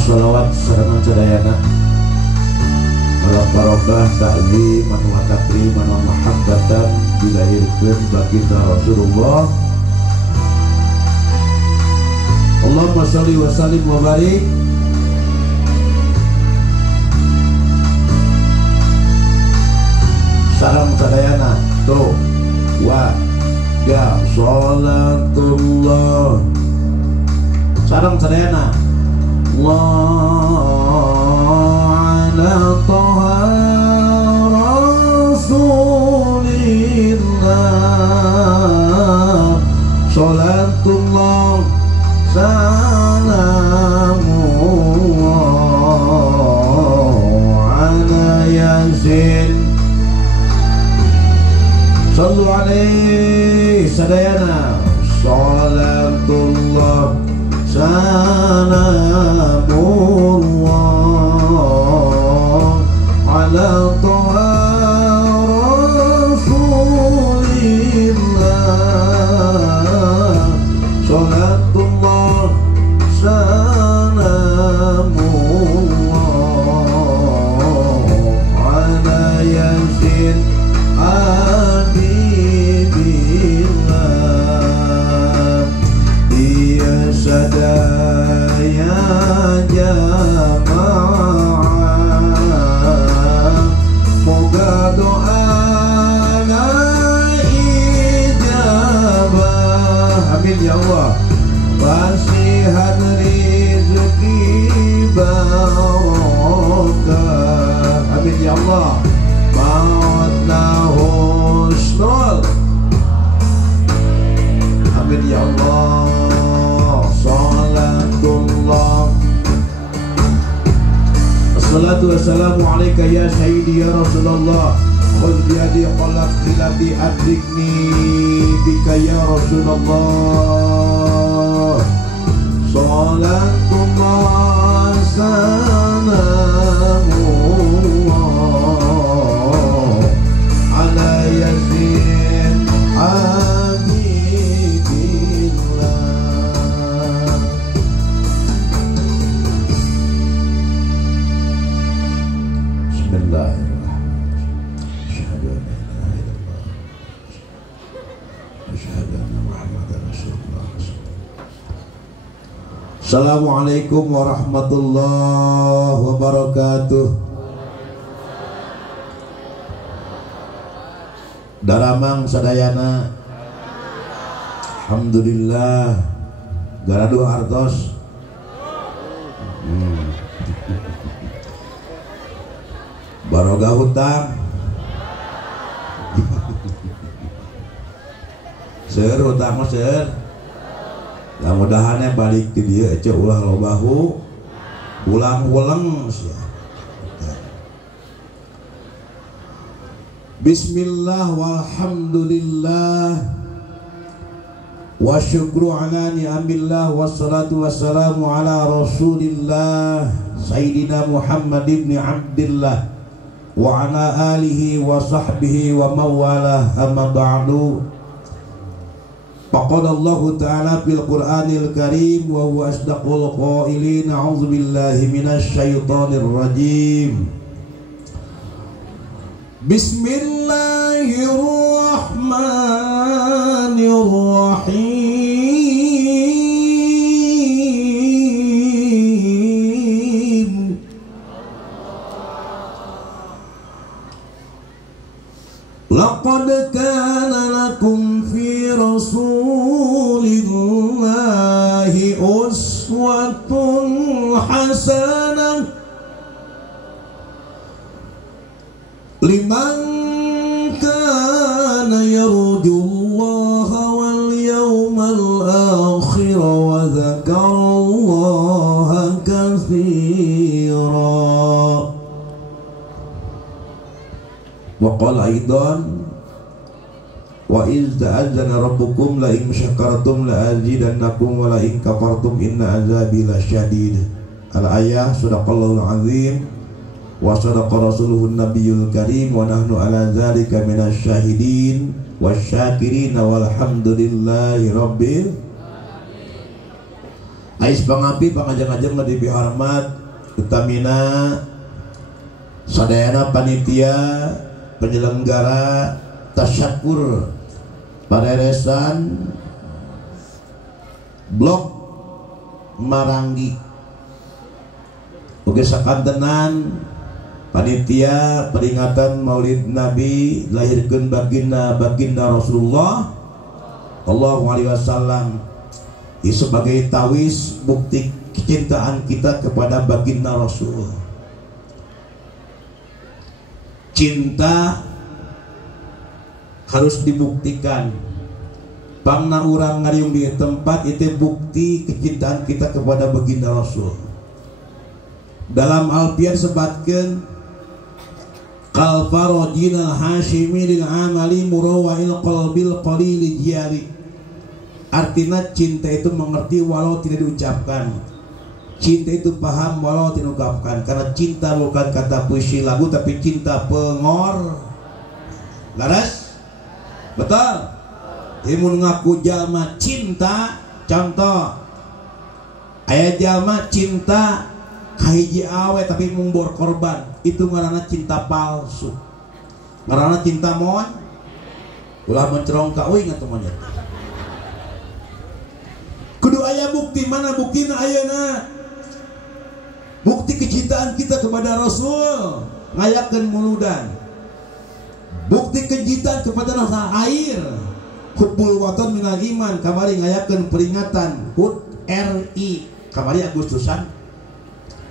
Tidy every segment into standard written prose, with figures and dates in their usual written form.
Wassalawat sareng sadayana ala barokah ta'ziman wa takriman wa mahabbatan dilahirkeun baginda Rasulullah. Allahumma sholli wa sallim wa barik sareng sadayana tuh wa ya sholatullah sareng sadayana Allah ala toha rasulillah sholatullah salamullah ala yasin sallu alaihi sadayana sholatullah salamullah ala toha rasulillah sholatullah salamullah ala yasin habibillah dia sadaya jamaah moga doana ijabah amin ya Allah wasihan rizki barokah amin ya Allah mautna husnul amin ya Allah salatullah assalatu wassalamu alaika ya sayyidi ya Rasulullah khudh biyadi qalak khilati adrikni bika ya Rasulullah salatullah salamullah ala yasin Assalamualaikum warahmatullahi wabarakatuh. Daramang sadayana alhamdulillah garadu hartos barokah hutang seur hutang mah seur mudah-mudahannya balik ke dia aja ulah lobahu ulang-ulang sia. Bismillah walhamdulillah wa syukru ala ni'amillah wassalatu wassalamu ala rasulillah sayyidina Muhammad ibn Abdillah wa ala alihi wa sahbihi wa mawalah amma ba'du. Faqala Allah Ta'ala fil Qur'anil Karim wa huwa asdaqul qailin a'udzu billahi minasy syaithanir rajim. Bismillahirrahmanirrahim. Laqad kana lakum fi rasulillahi uswatun hasanah liman kana yarjullaha wal yawmal akhir wa dzakarallaha katsira. Wa qala aidan wa iz ta'azzana rabbukum la in syakartum la azidannakum wa la in kafartum inna azabi lasyadid. Al-ayah sadaqallahu azim wa sadaqa rasuluhun nabiyul karim wa nahnu ala dzalika minasy syahidin wasyakirin walhamdulillahi rabbil Ais pangapi pangajeng-ajeng lebih hormat utamina sadayana panitia penyelenggara tasyakur pareresan blok Maranggi oge sakantenan panitia peringatan Maulid Nabi lahirkeun baginda Rasulullah sallallahu alaihi wasallam sebagai tawis bukti kecintaan kita kepada baginda Rasul. Cinta harus dibuktikan. Pangna urang ngariung di tempat itu bukti kecintaan kita kepada baginda Rasul. Dalam Alfian sebatkeun qal farajinal hashimi lil amali murawil qalbil qalil jari. Artinya cinta itu mengerti walau tidak diucapkan. Cinta itu paham walau tidak diucapkan. Karena cinta bukan kata puisi lagu, tapi cinta pengor. Laras? Betul? Imun ngaku jalma cinta. Contoh, ayat jalma cinta kahiji awe tapi mumbor korban. Itu ngaranna cinta palsu. Ngaranna cinta mon. Ulah mencerong ka euy ngatunya. Kudu aya bukti, mana buktina ayeuna? Bukti kecintaan kita kepada Rasul ngayakeun muludan. Bukti kecintaan kepada tanah air. Hubbul watan minal iman, kamari ngayakeun peringatan HUT RI. Kamari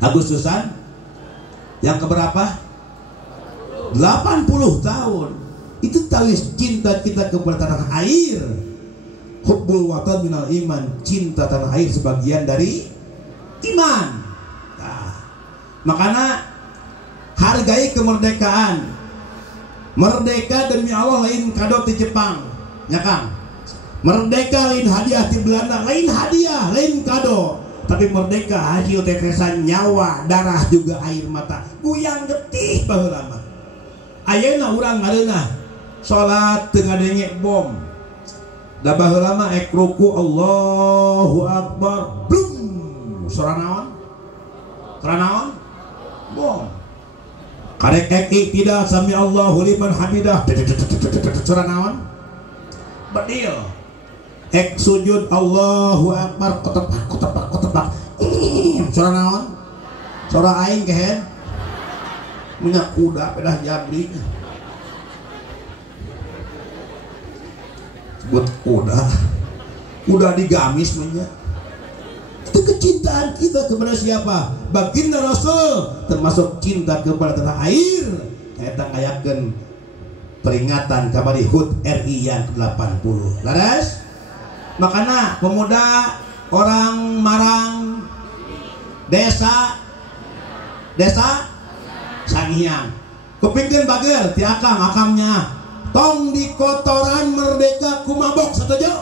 Agustusan yang keberapa? 80 tahun. Itu tawis cinta kita kepada tanah air. Hubbul watan minal iman, cinta tanah air sebagian dari iman. Nah, makanya hargai kemerdekaan. Merdeka demi Allah lain kado di Jepang, ya Kang. Merdeka lain hadiah di Belanda, lain hadiah, lain kado. Tapi merdeka hasil tetesan nyawa, darah juga air mata. Guyang getih baheula mah. Ayeuna urang ngareunah salat teu ngadenge bom. Da baheula mah ek ruku Allahu Akbar blum surah naon? Bom. Karek ek tidak sami Allahu liman hamidah surah naon? Bedil. Ek sujud Allahu Akbar kotepak surah naon? Surah aing kehen minyak kuda pedah jabri. Buat kuda digamis punya. Itu kecintaan kita kepada siapa? Baginda Rasul, termasuk cinta kepada tanah air. Kita ngayakeun peringatan kamari HUT RI yang ke-80. Laras? Makanya pemuda orang Marang desa Sangiang kepingin bager ti akamnya tong di kotoran merdeka ku mabok setuju?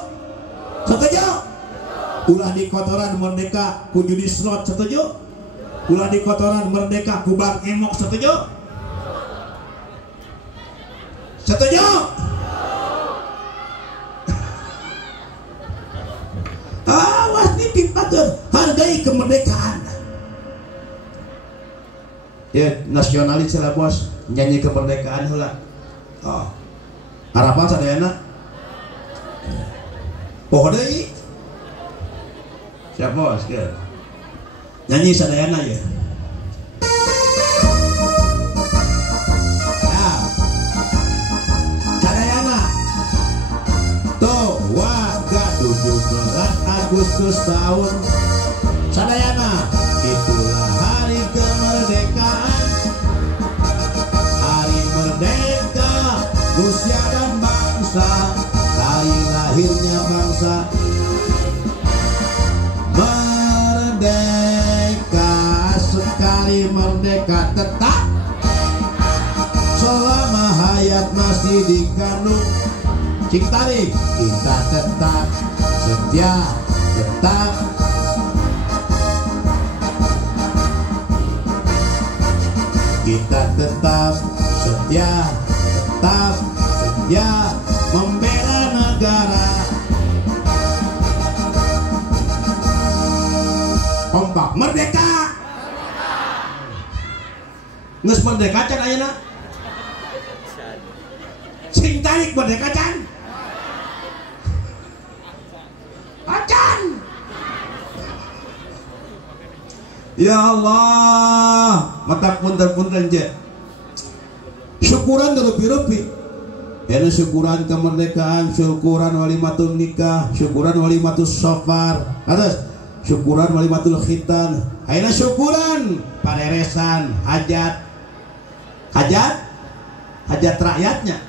Ulah di kotoran merdeka ku judi slot setuju? Ulah di kotoran merdeka ku bang emok setuju? Awas nitip batur, hargai kemerdekaan. Ya nasionalis lah bos, nyanyi kemerdekaan heula. Oh. Harapan sadayana poho deui siap bos ke nyanyi sadayana ya sadayana tuh warga 17 Agustus tahun sadayana itulah hari kemerdekaan, hari merdeka Rusia dan bangsa, hari lahirnya bangsa merdeka, sekali merdeka tetap selama hayat masih dikandung cing tarik kita tetap setia, tetap kita tetap setia, tetap setia membela negara. Geus merdeka can ayeuna. Sing tarik merdeka can. Acan. Ya Allah, mata punten-punten je. Syukuran rupi-rupi. Ya syukuran kemerdekaan, syukuran walimatul nikah, syukuran walimatul safar, terus syukuran walimatul khitan. Ayeuna syukuran pareresan hajat rakyatnya.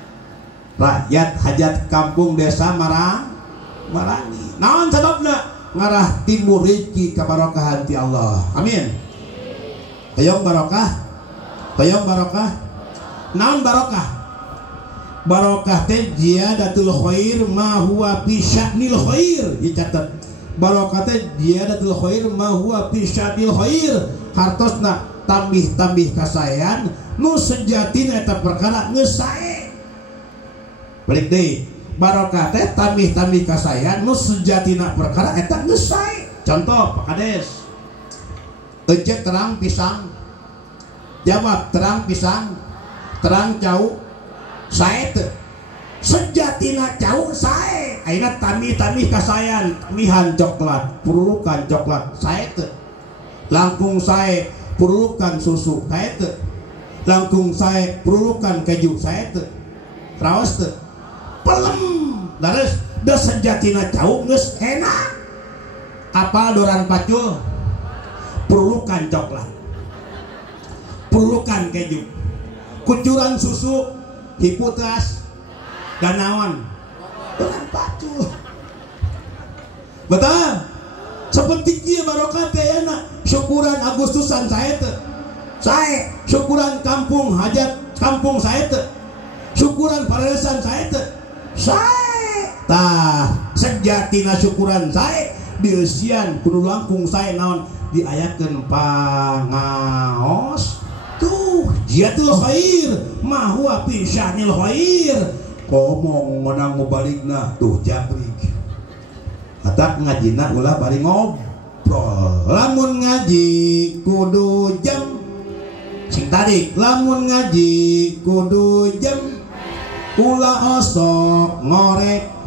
Rakyat hajat kampung desa Marangi. Naon sababna? Ngarah timur rezeki ka barokahan ti Allah. Amin. Hayong barokah. Naon barokah? Barokah teh ziyadatul khair ma huwa fi sya'nil khair. Dicatat. Barokah teh ziyadatul khair ma huwa fi sya'nil khair. Hartosna tambih-tambih kasaean nu sejatina eta perkara geus sae. Balik deui. Barokah teh tambih-tambih kasaean nu sejatina perkara eta geus sae. Contoh Pak Kades. Ece terang pisang. Jawab terang pisang. Terang cau sae teu. Sejatina cau sae. Ayeuna tambih-tambih kasaean, tambihan coklat, purulukan coklat sae teu. Langkung sae purulukan susu sae teu. Langkung sae purulukan keju sae teu. Raos teu. Pelem dares da sejatina cau geus enak. Apal doran pacul perlukan coklat, perlukan keju, kucuran susu hiputras dan naon doran pacul. Betul seperti kieu barokah teh enak. Syukuran Agustusan sae teu sae, syukuran kampung hajat kampung sae teu, syukuran pareresan sae teu sae. Tah sejatina syukuran sae dieusian kudu langkung sae naon diayakeun pangaos tuh jiatul khair ma huwa fi sya'nil khair. Ngomong menang mubaligna tuh jabrik hatak ngajina ulah bari ngobrol. Lamun ngaji kudu jam sing tarik, lamun ngaji kudu jam ulah osok ngorek.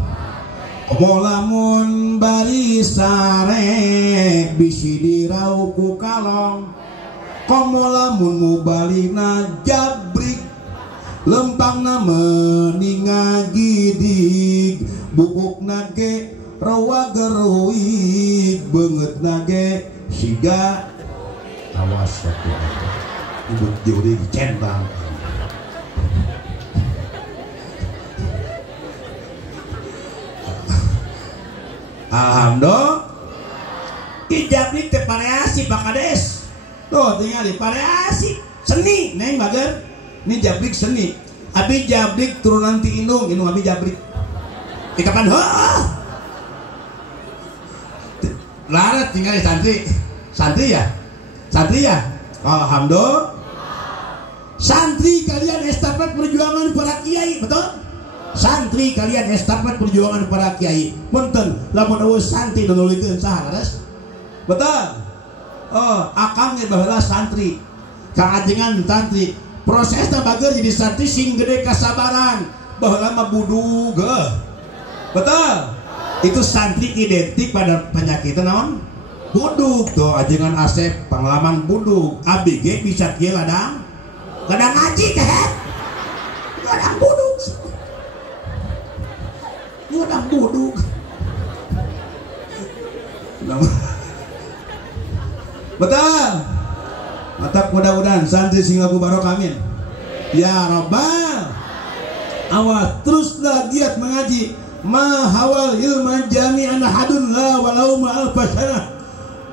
Lamun bari sare bisi dirau ku kalong. Komo lamun mubalina jabrik lempangna meuning ngagidig. Bubukna ge rawa geruig beungeutna ge siga awas atuh. Ibu diurig centang. Alhamdulillah. Ijablik teh variasi Pak Kades. Tuh tinggali variasi seni neng bager. Ini jablik seni. Abi jablik turunan ti indung abi jablik. Di kapan larat tinggal santri. Santri ya? Alhamdulillah. Santri kalian estafet perjuangan para kiai, betul? Santri kalian estafet perjuangan para kiai. Punten lamun eueuh santri nu nulikeun saha Kades? Betul. Akang ge baheula santri. Kaajengan santri. Prosesna bager jadi santri sing gede kasabaran. Baheula mah budug. Betul. Itu santri identik pada penyakit naon? Budug. Tuh ajengan Asep pengalaman budug. Abi ge bisa kieu ladang ngaji teh. Ladang budug. Ladang budug. Betul. Mantap, mudah-mudahan santri sing lagu barokah amin. Ya Rabbal. Awas teruslah giat mengaji. Ma hawal ilman jami'an hadun la walau ma'al fasanah.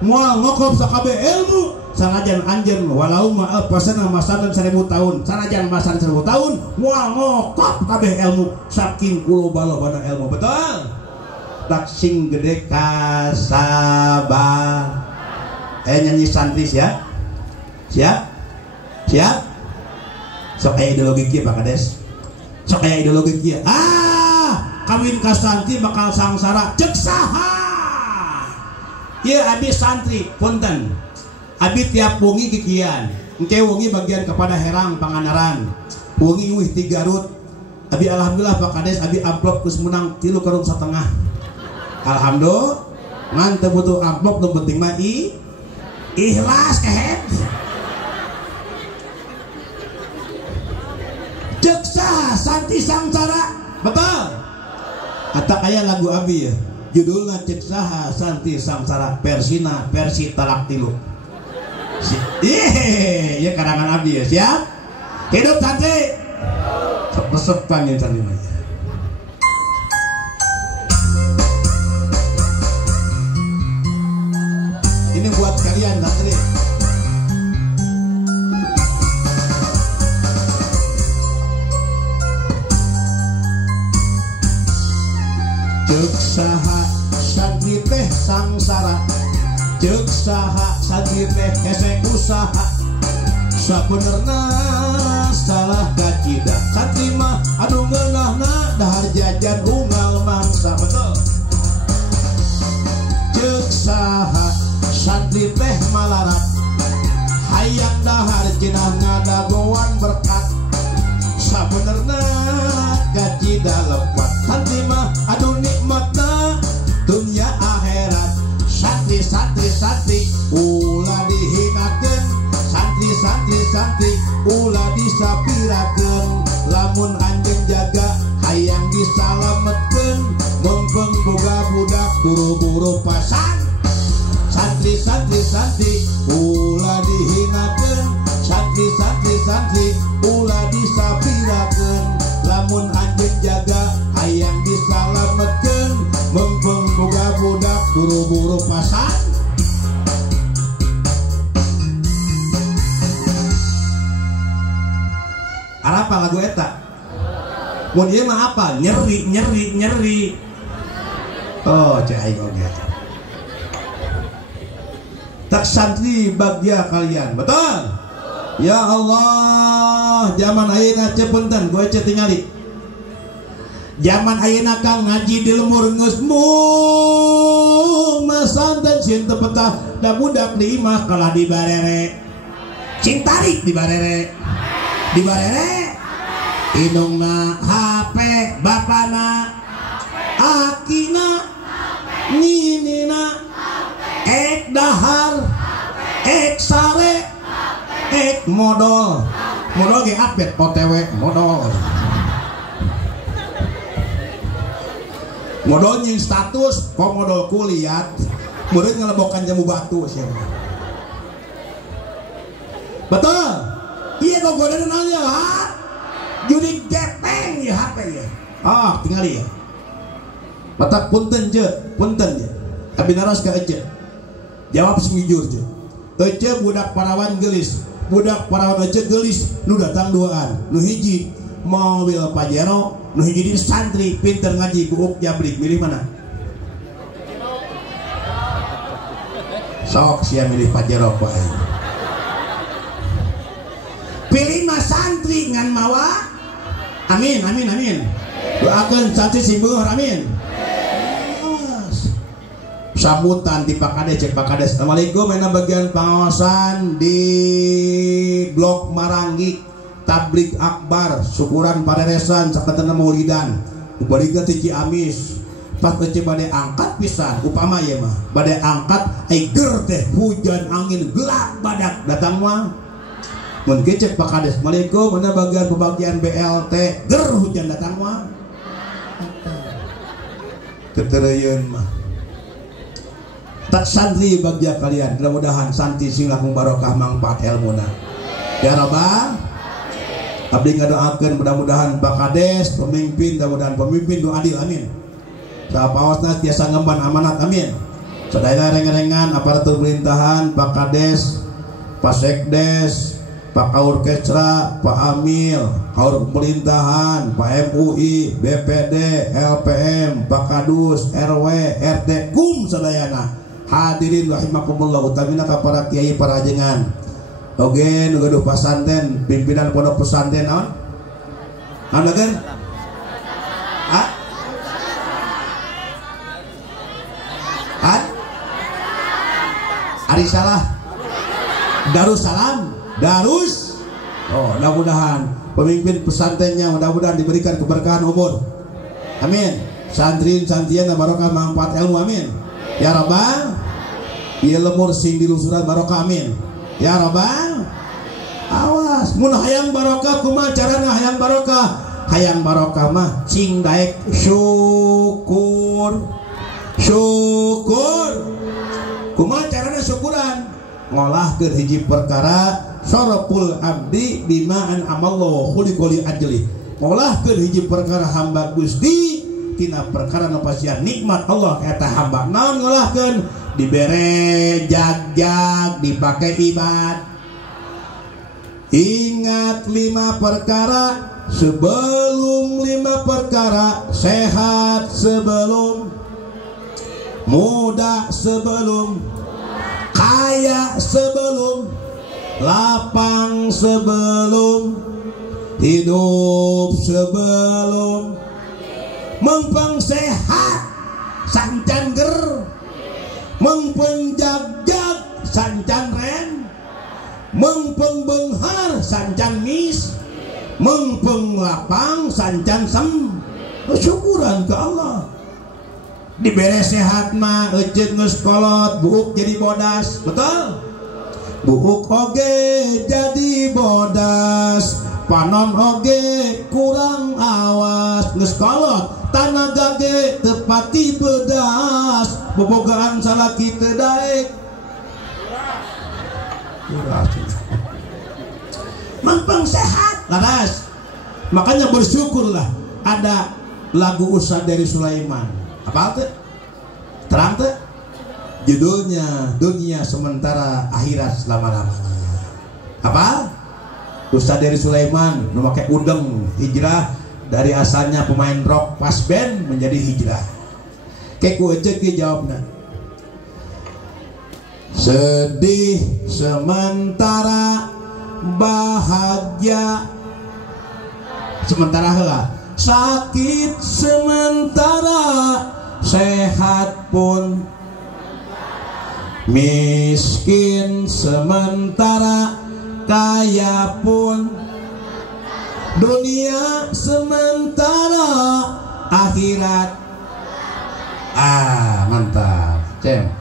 Moal ngokop sakabeh ilmu sanajan anjeun walau ma'al fasanah masalan 1000 tahun. Sanajan masalan 1000 tahun moal ngokop kabeh ilmu saking kulo balobana ilmu. Betul. Tak sing gede kasabar. Nyanyi santri siap? Sok aya ideologi kieu Pak Kades. Sok aya ideologi kieu. Kawin ka santri bakal sangsara. Cek saha? Ieu abi santri, punten. Abi tiap wengi kikian. engke wengi bagian kepada Herang Pangandaran, wengi wih ti Garut. Abi alhamdulillah Pak Kades abi amplop geus menang 3,5 karung. Alhamdulillah ngan teu butuh amplop, nu penting mah ikhlas kehet. Ceuk saha Santi Samsara, betul. Eta aya lagu abi ya, judulna ceuk saha Santi Samsara, versina versi talak 3. Ya karangan abi ya, siap? Hidup Santi. Resep panggil Santi mah. Ini buat kalian Santi. Ceuk saha Santi teh sangsara, ceuk saha Santi teh hese usaha, sabenerna salah kacida Santi mah anu ngeunahna dahar jajan unggal mangsa, betul. Ceuk saha Santi teh malarat, hayang dahar cenah ngadagoan berkat, sabenerna kacida lepat Santi mah anu nikmatna dunya akhirat. Santi Santi Santi ulah dihinakeun, Santi Santi Santi ulah disapirakeun, lamun anjeun jaga hayang disalametkeun, mumpung boga budak buru-buru pasan. Santi Santi Santi ulah dihinakeun, Santi Santi Santi ulah disapirakeun, lamun anjeun jaga hayang disalametkeun, mumpung boga budak buru-buru pasan. Apa lagu eta? Mun ieu mah apa? Nyeri. Oh, cek aing oge. Tak Santi bagja kalian, betul? Ya Allah, zaman ayeuna cepunten gue cek tingali. Zaman ayeuna kang ngaji di lemur geus mung masanten sieun teu betah da budak di imah kalah di barere. Cing tarik di barere. Di barere indungna HP bapana akina ninina ek dahar ek sare ek modal ge update OTW modal nyin status kok modal kuliah murid ngelebokan jamu batu siapa betul. Iya kok goda nanya lah, judi gepeng ya HP ya. Ah tinggali ya. Mata punten je, tapi naras ke Ece. Jawab sengijur je. Ece budak parawan gelis, budak parawan Ece gelis. Nu datang duaan, nu hiji mobil Pajero, nu hiji di santri pinter ngaji buuk jabrik. Milih mana? Sok sia milih Pajero pak. Pilih mas santri ngan mawa, amin. Doakan santri simbuh, amin. Sambutan di Pak Kades, cek Pak Kades. Assalamualaikum, ini bagian pengawasan di Blok Maranggi, Tablik Akbar, syukuran pareresan, sakatana maulidan, ubaliga tiji amis. Pas kece badai angkat pisan, upama ya mah, badai angkat, ger teh hujan angin gelap badak datang mah. Mun kecek Pak Kades, Assalamualaikum, mana bagian pembagian BLT, ger hujan datang mah. Ketereyeun mah. Tak santri bagja kalian, mudah-mudahan Santi sing langkung barokah manfaat ilmuna. Ya Rabbal, abdi ngadoakeun mudah-mudahan Pak Kades pemimpin, mudah-mudahan pemimpin nu adil, amin. Sapaosna tiasa ngemban amanat, amin. Sadaya reng-rengan aparatur pemerintahan, Pak Kades, Pak Sekdes, Pak Kaur Kesra, Pak Amil, Kaur Pemerintahan, Pak MUI, BPD, LPM, Pak Kadus, RW, RT, kum sadayana. Hadirin rahimakumullah, utamina ka para kiai para ajengan. Oge nu gaduh pasanten, pimpinan pondok pesantren naon? Naon kan? Ari salah. Darussalam. Darus. Oh, mudah-mudahan pemimpin pesantrennya mudah-mudahan diberikan keberkahan umur. Amin. Santri-santrian barokah manfaat ilmu. Amin. Ya Rabbal. Ieu lemur sing dilusuran barokah. Amin. Ya Rabbal. Awas, mun hayang barokah kumaha carana hayang barokah? Hayang barokah mah cing daek syukur. Syukur. Kumaha carana syukuran? Ngolahkeun hiji perkara saraful abdi bima an amallahu khuliqali ajli. Ngolahkeun hiji perkara hamba Gusti tina perkara nu pasian nikmat Allah eta hamba. Naon ngolahkeun? Dibere jag-jag dipake ibad. Ingat 5 perkara sebelum 5 perkara, sehat sebelum, muda sebelum, kaya sebelum, lapang sebelum, hidup sebelum, mempeng sehat sancan ger, mempeng jag-jag sancan ren, mempeng benghar sancan mis, mempeng lapang sancan sem. Syukuran ke Allah. Dibere sehat mah eceun geus kolot, buuk jadi bodas. Betul? Buuk oge jadi bodas, panon oge kurang awas, geus kolot tanaga ge teu pati bedas, bobogaan salaki teu daek. Mempeng sehat laras. Makanya bersyukurlah ada lagu Ustaz dari Sulaiman. Apa itu? Terang tuh judulnya dunia sementara akhirat selama-lamanya. Apa? Ustaz dari Sulaiman memakai udeng hijrah dari asalnya pemain rock pas band menjadi hijrah. Kayak ku cek jawabnya. Sedih sementara, bahagia sementara heula, sakit sementara, sehat pun, miskin sementara, kaya pun, dunia sementara, akhirat. Mantap. Cem.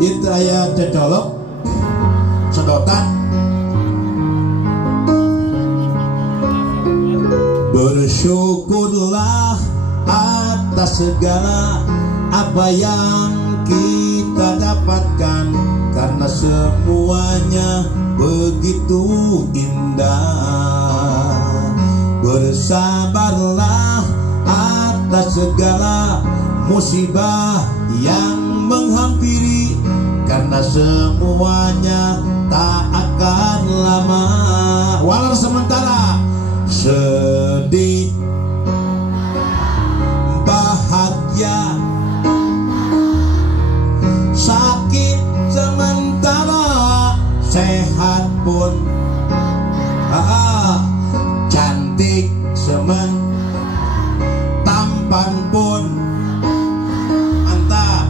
Itu aya cecolok sedotan. Bersyukurlah atas segala apa yang kita dapatkan, karena semuanya begitu indah. Bersabarlah atas segala musibah yang menghampiri, karena semuanya tak akan lama. Walau sementara sedih, bahagia, sakit sementara, sehat pun, cantik tampan pun, mantap.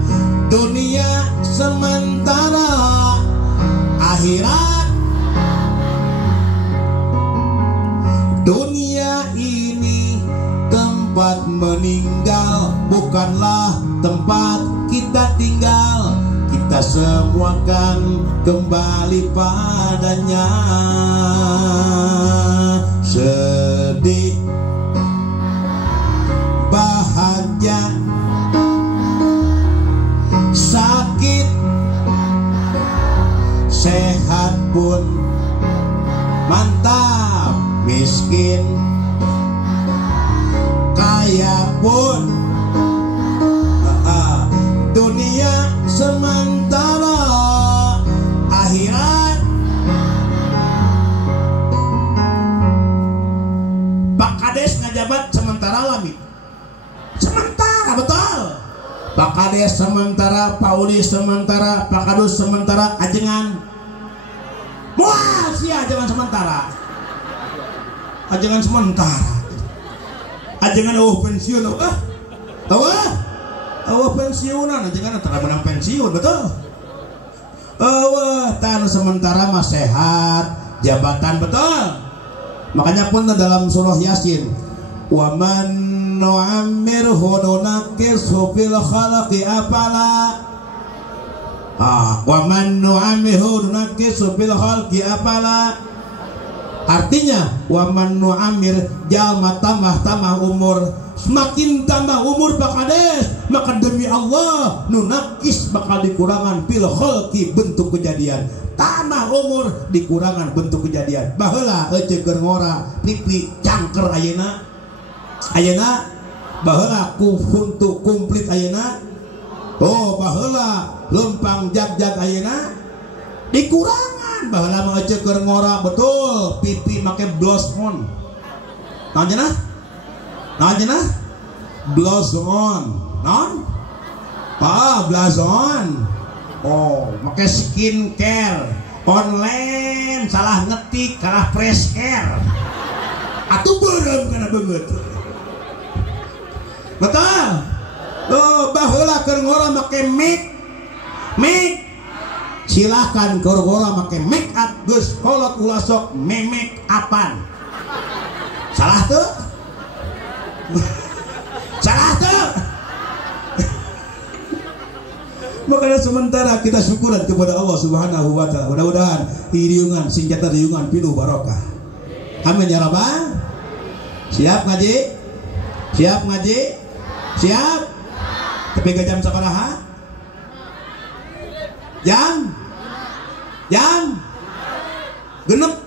Dunia sementara, akhirat. Dunia ini tempat meninggal, bukanlah tempat kita tinggal. Kita semua kan kembali padanya. Sedih, bahagia, sakit, sehat pun, mantap. Miskin, kaya pun, dunia sementara, akhirat. Pak Kades ngajabat sementara lami, sementara betul. Pak Kades sementara, Pak Uli sementara, Pak Kadus sementara, ajengan. Wah, sia ajengan sementara. Ajengan sementara. Ajengan pensiun tahu pensiunan jangan antara menang pensiun betul. Tan sementara mah sehat jabatan betul. Makanya pun dalam surah Yasin, wa man nu'ammirhu nunakkisu fil khalqi afala. Wa man nu'ammirhu nunakkisu fil khalqi afala. Artinya wa man nu'ammir jalma tambah umur, semakin tambah umur bakades, maka demi Allah nunakis bakal dikurangan fil khalqi bentuk kejadian. Tambah umur dikurangan bentuk kejadian. Baheula eceger ngora pipi cangker ayeuna baheula untuk komplit ayeuna. Baheula lempang jag-jag ayeuna dikurangan. Baheula mah eceger ngora betul pipi make blush on. Naon blush on. Non? Blush on. Make skincare online salah ngetik kalah fresh care. Atuh beureum kana beungeut. Betul. Baheula keur ngora make make. Silahkan keur ngora make make up geus kolot ulah sok make upan. Salah tuh? Salah tuh. Makanya sementara kita syukuran kepada Allah Subhanahu wa ta'ala. Mudah-mudahan riungan senjata riungan pinuh barokah. Amin ya rabbal. Siap ngaji? Siap? Tapi ke jam sabaraha? Jam genep.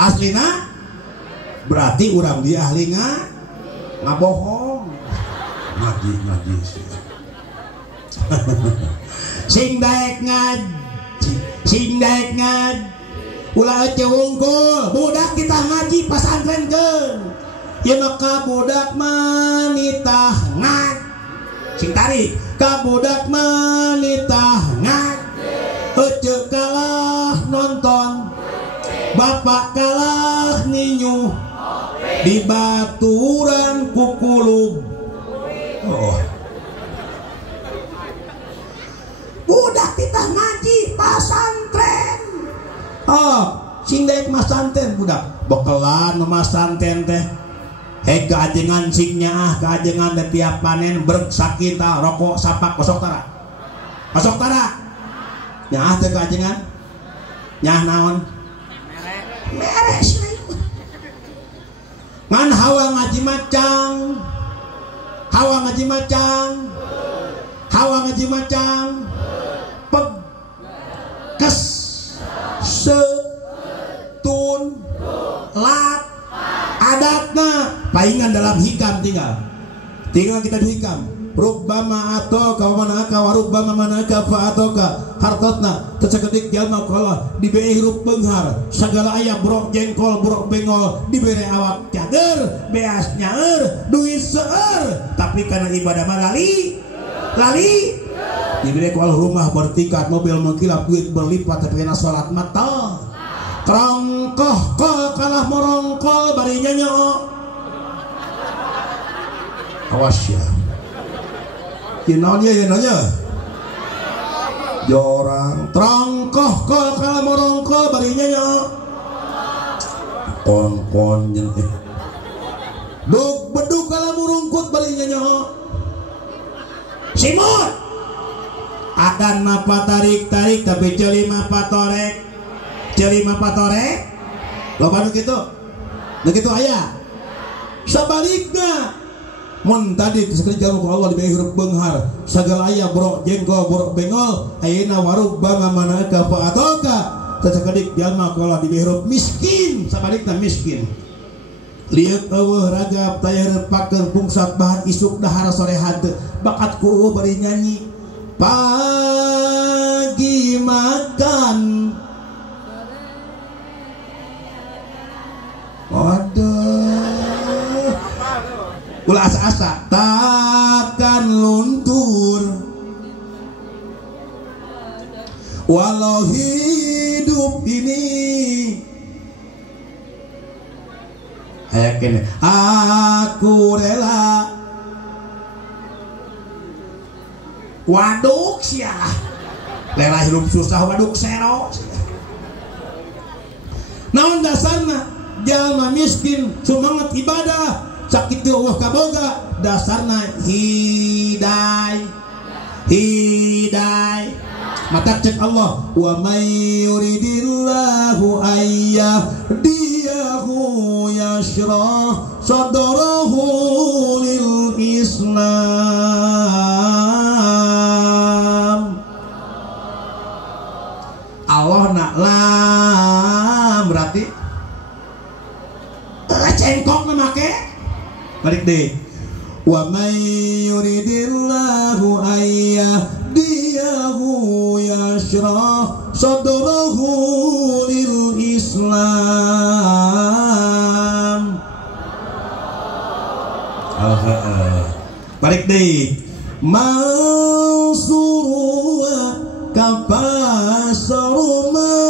Aslina berarti urang dia ahli ngabohong. Ngaji sih. Sing daek ngaji ulah ece wungkul budak kita ngaji pasantren geung ya maka budak manitah ngaj sing tarik ka budak manitah ngaj ece kalah nonton bapak kalah ninyu di baturan kukulub. Budak kita ngaji pasantren. Sing daek masantren budak. Bekelan masantren teh. Kaajengan sing nyaah kaajengan teh tiap panen berg sakit rokok sapak kosok tara. Nyaah teh kaajengan. Nyaah naon? Meres. Ngan hawa ngaji macang. Kes setun lat adatna paingan dalam hikam tinggal kita dihikam rubbama atoka wa manaka wa rubbama manaka fa atoka hartotna tersekedik jalma kala diberi hirup beunghar sagala aya brok jengkol brok bengol diberi awak cager beas nyaeur duit seueur tapi karena ibadah mah lali diberi kual rumah bertingkat mobil mengkilap duit berlipat tapi kena sholat mata kerongkoh kalah merongkol barinya nyok awas ya nanya jorang terongkoh kalah merongkol barinya nyok kon duk beduk kalah merungkut barinya nyok simut akan mapa tarik tapi celi mapa torek lo baru gitu begitu ayah sebaliknya mun tadi sekerja Allah diberi huruf benghar segala ayah brok jengkol brok bengol ayana waruk bama manaka fa atoka tersekedik jalma kalau diberi huruf miskin sebaliknya miskin liuk eueuh ragap tayar pakeun pungsat bahan isuk dahar sore hade bakat ku bari nyanyi pagi makan waduh ulah asa-asa takkan luntur walau hidup ini yakin aku rela waduk sia lela hirup susah waduk sero naon dasarna jalma miskin sumanget ibadah sakit Allah kaboga dasarna hidayah mata cek Allah wa may yuridillahu ayyahdiyahu yashrah sadrahu lil Islam Allah nak lam berarti cengkok make balik deh wa may yuridillahu ayyahdiyahu yashrah sadrahu lil Islam balik deh mansurwa kapasaru ma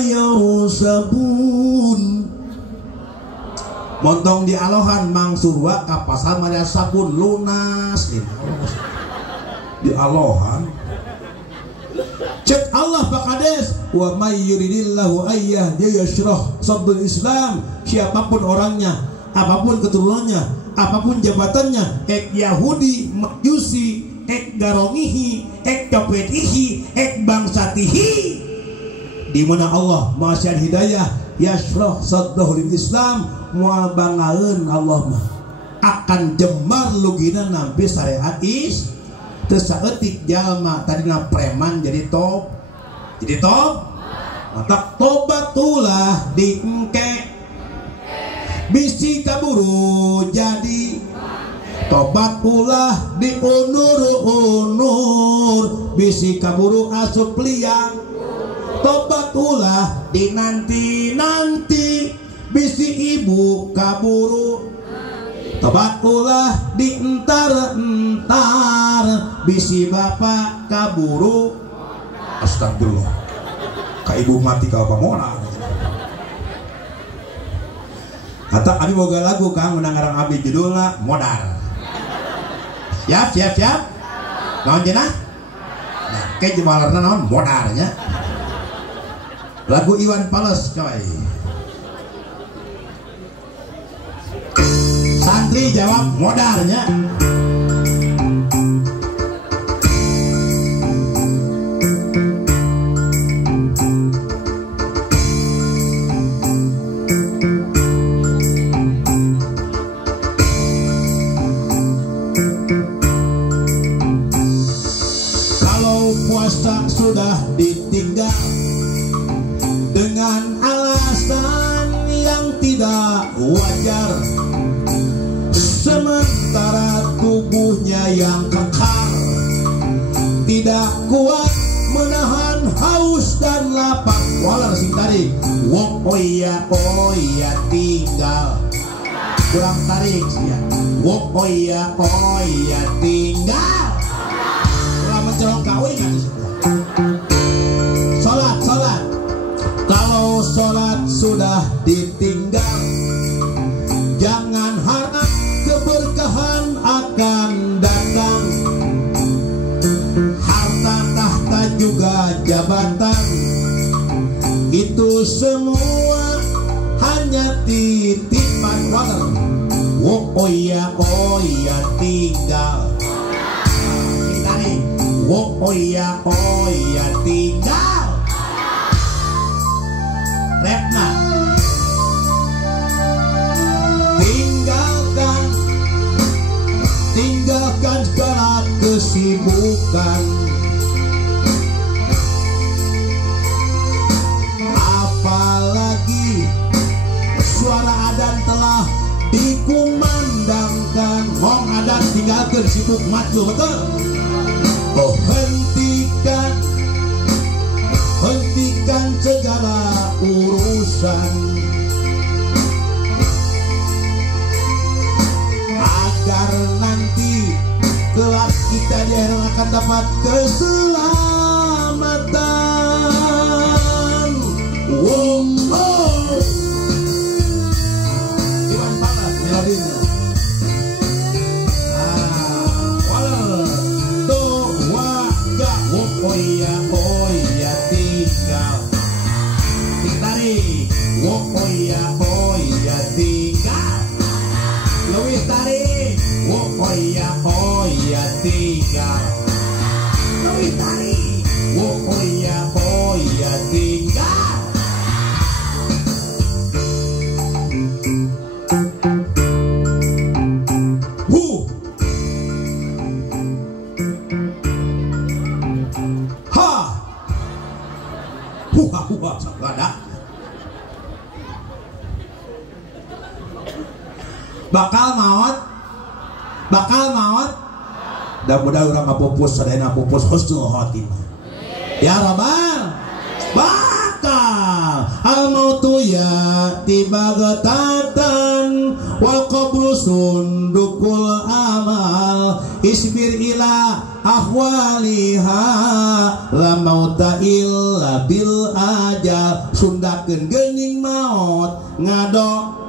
yarusabun montong di alohan mangsurwa kapasal maya sabun lunas di alohan cek Allah Pak Kades wa may yuridillahu ayyahdiyahu yashrah sadrul Islam siapapun orangnya apapun keturunannya apapun jabatannya ek Yahudi Majusi ek Garongihi ek Copetihi ek Bangsatihi di mana Allah Maha Hidayah yashrah sadrahu lil Islam moal bangaeun Allah mah akan jembar lugina nampi syariat is teu saeutik jalma tadina preman jadi top mata tobatulah diengke bisi kaburu jadi tobat ulah diunur-unur bisi kaburu asup liang tobat ulah dinanti-nanti bisi ibu kaburu tobat ulah dientar-entar bisi bapak kaburu astagfirullah ka ibu mati ka apa moal atau abi boga lagu kang menang ngarang abi judulna modal siap naon cenah nah ke jemalarna naon modalnya lagu Iwan Fals coy santri jawab modalnya kalau puasa sudah ditinggal dengan alasan yang tidak wajar sementara tubuhnya yang kekal tidak kuat menahan haus dan lapar walar sing tadi wong oya tinggal kurang tarik ya wong oya tinggal kurang mencolong kawin kan salat kalau salat sudah ditinggal jangan harap keberkahan akan datang harta tahta juga jabatan itu semua hanya titipan water oh iya tinggal oh iya tinggal repna tinggalkan segala kesibukan apalagi suara adzan telah dikumandangkan ngong adzan tinggalkan sibuk maju betul oh hentikan segala urusan agar nanti kelak kita di akhirat akan dapat keselamatan. Wow, Iwan Fals melodinya. Walau doa tari wokoya koya tiga leuwih tari wokoya koya tiga leuwih tari wokoya koya tiga ada bakal maut mudah-mudahan orang kapupus sadayana pupus husnul khotimah ya rabbal bakal al mautu ya tiba getatan wal qabru sundukul amal isbir ila ahwaliha la mauta illa bil ajal sundakeun geuning maot ngado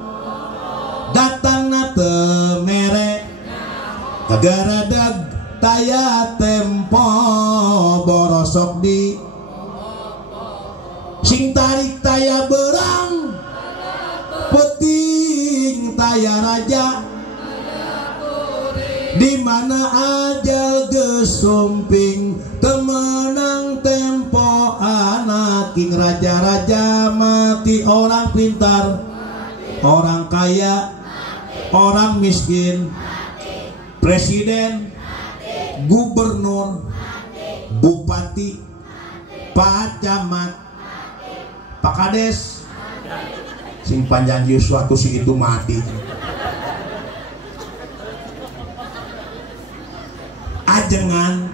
datangna teu mere kagaradag taya tempo borosok di sing tarik taya berang peting taya raja di mana ajal gesumping temenang tempo anak king raja-raja mati orang pintar orang kaya orang miskin presiden gubernur bupati pak camat pak kades sing panjanji suatu si itu mati ajengan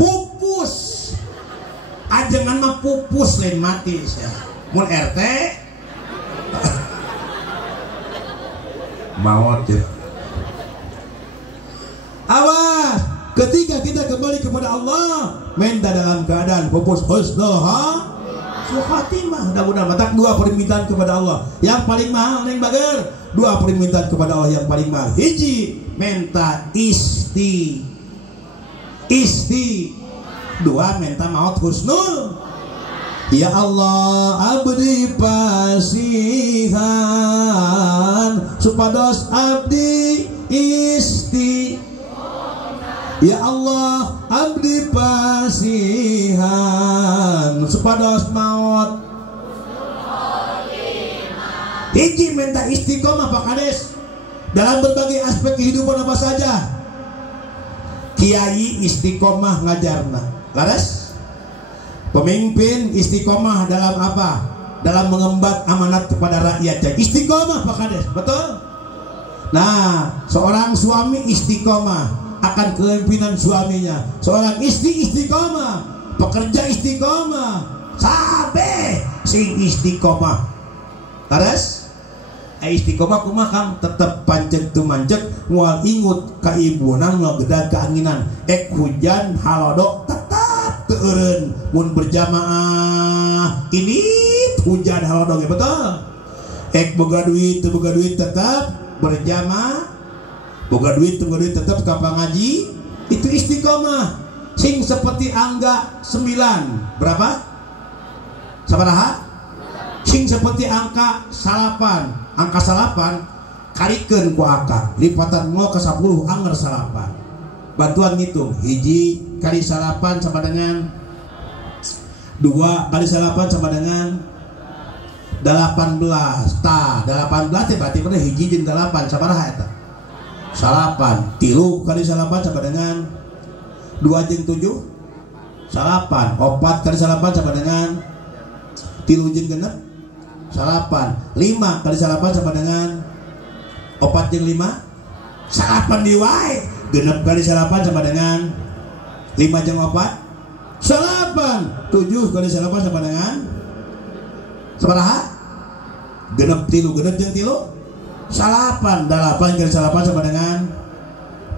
pupus ajengan mah pupus lain mati mun RT maut ya awas ketika kita kembali kepada Allah menda dalam keadaan pupus husnul khotimah mudah-mudahan matak dua permintaan kepada Allah yang paling mahal yang bager dua permintaan kepada Allah yang paling mahal hiji menta isti dua menta maut husnul ya Allah abdi pasihan supados abdi isti ya Allah abdi pasihan supados maut hiji minta istiqomah Pak Kades dalam berbagai aspek kehidupan apa saja kiai istiqomah ngajarna laras pemimpin istiqomah dalam apa dalam mengemban amanat kepada rakyatnya istiqomah Pak Kades betul nah seorang suami istiqomah akan kepemimpinan suaminya seorang istri istiqomah pekerja istiqomah sampai sing istiqomah terus istiqomah kumaha tetep pancet tu mancet moal ingut ka ibunan moal geda keanginan hujan halodo tetap teureun mun berjamaah ini hujan halodo betul boga duit teu boga duit tetap berjamaah boga duit tetap kapal ngaji itu istiqomah sing seperti angka 9 berapa sabaraha sing seperti angka salapan karikeun ku angka lipatan 0 ke 10 anger salapan bantuan ngitung hiji kali salapan sama dengan 2 kali salapan sama dengan 18 18 berarti pada hiji jeung 8 sabaraha eta salapan 3 kali salapan sama dengan 2 jeung 7 salapan 4 kali salapan sama dengan 3 jeung genep salapan 5 kali salapan sama dengan 4 jeung 5 salapan di wae genep kali salapan sama dengan 5 jeung 4 salapan 7 kali salapan sama dengan sabaraha genep 3 genep jeung 3 salapan 8 kali salapan sama dengan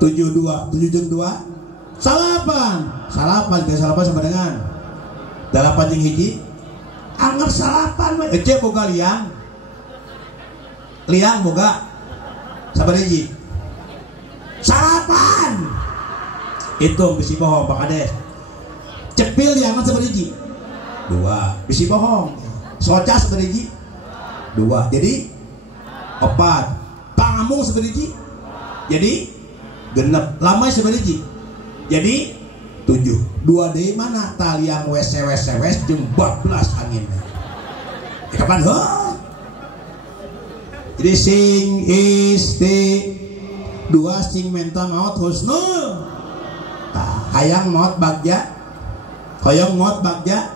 7 jeung 2 salapan kali salapan sama dengan 8 jeung hiji anger salapan ece boga liang boga sabar hiji salapan itu bisi bohong Pak Kades cepil liang sabar hiji 2 bisi bohong soca seberiji 2 jadi 4 pangamung seberiji jadi genep lamai seberiji jadi 7 2 deui mana taliang wes jeung 14 angin kapan jadi sing isti 2 sing menta maut husnul hayang maut bagja hayang maut bagja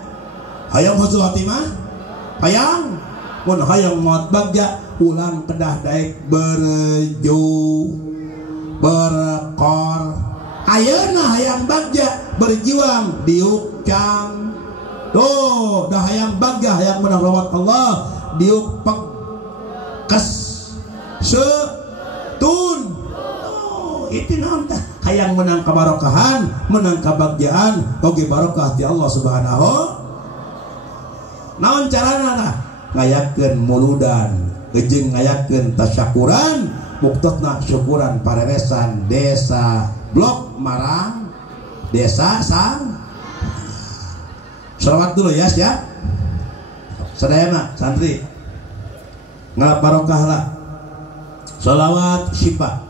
hayang husnul khotimah hayang mun hayang maut bagja ulang kedah daek berju berkor ayeuna hayang bagja berjuang diukang tuh dah hayang bagja hayang menang rahmat Allah diuk pekes setun itu naon tah hayang menang kabarokahan menang kabagjaan oge barokah ti Allah subhanahu naon carana tah ngayakeun muludan jeung ngayakeun tasyakuran buktosna syukuran pareresan desa Blok Marang desa Sang sholawat dulu ya siap sadayana santri ngalap barokah lah sholawat syifa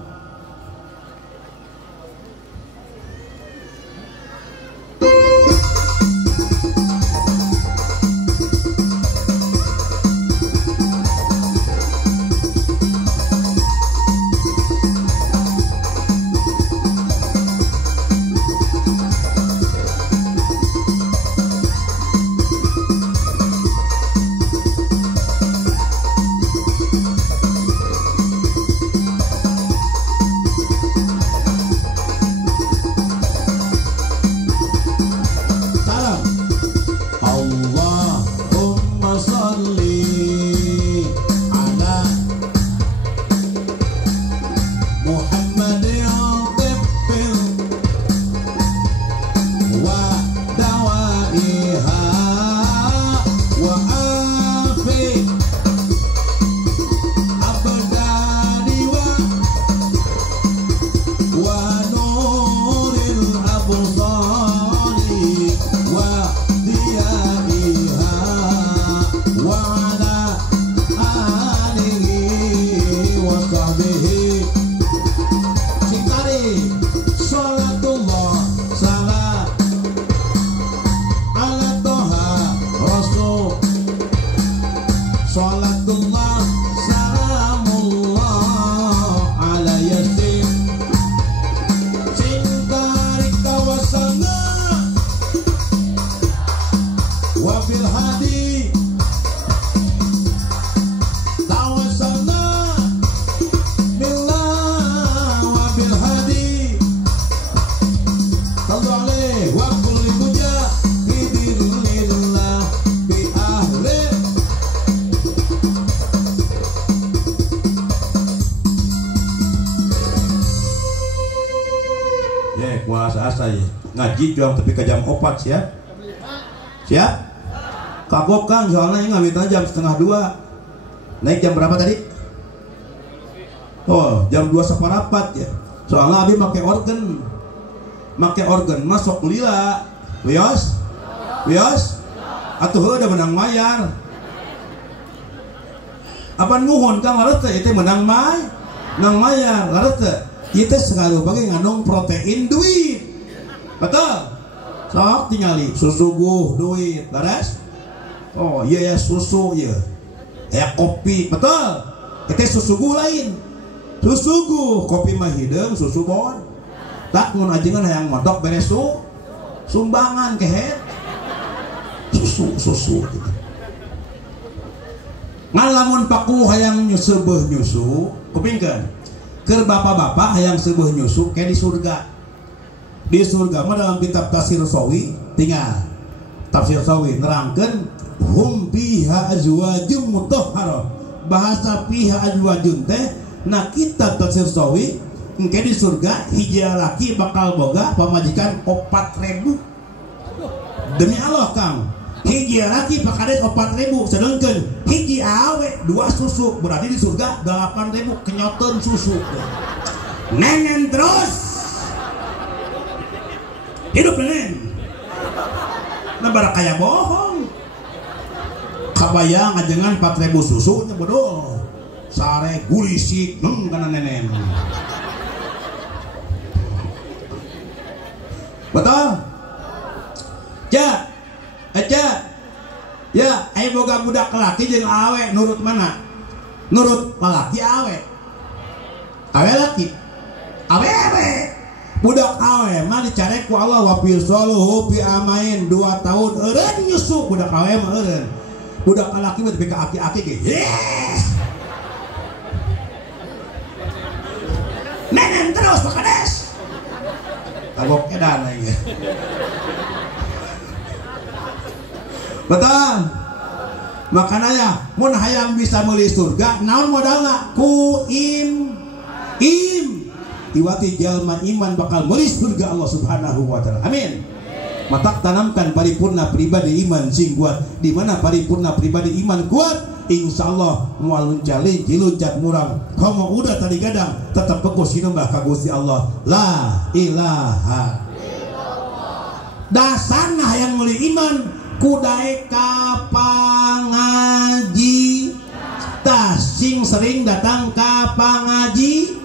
ngaji juang tapi ke jam 4 siap siap kagok kan soalnya ini ngawitnya jam 1:30 naik jam berapa tadi oh jam 2:15 ya soalnya abi make organ masuk lila wios atuh udah menang mayar apa nuhun kang larete itu menang mayar larete kita sekarang pakai ngandung protein duit betul sok tingali susu duit beres oh iya ya susu ya kayak kopi betul itu susu lain susu kopi mah hideung susu bon tak mun ajengan hayang modok beres sumbangan kehet susu gitu. Ngalamun paku hayang nyusu kupingkeun keur bapak-bapak hayang seueuh nyusu kayak di surga mah dalam kitab tafsir sawi tinggal tafsir sawi nerangkeun hum fiha azwajum mutahharah bahasa fiha azwajun teh nah kitab tafsir sawi engke di surga hiji laki bakal boga pamajikan 4.000 demi Allah Kang hiji laki pakades 4.000 sedangkan hiji awe 2 susu berarti di surga 8.000 kenyoton susu nengen terus hidup nenen nah barak kaya bohong sabayang ajengan 4.000 susu nya bodoh sare gulisik kana nenen betul ja ya ayo boga budak laki jeung awe nurut mana nurut lalaki awe laki awe budak awe mah dicarek ku Allah wa fi saluhu fi amain 2 tahun eureun nyusu budak awe mah eureun budak laki mah teh ka aki-aki ge nenen terus Pak Kades tabok edan aja betul makanya ya mun hayang bisa meuli surga naon modalna ku im iwati jalma iman bakal meuli surga Allah Subhanahu wa taala amin matak tanamkan paripurna pribadi iman sing kuat di mana paripurna pribadi iman kuat insyaallah moal lunjalin diluncat murang komo udah tadi gadang tetap pekus sinembah ka Gusti Allah la ilaha illallah dasarna hayang meuli iman kudae ka pangaji tah sing sering datang ka pangaji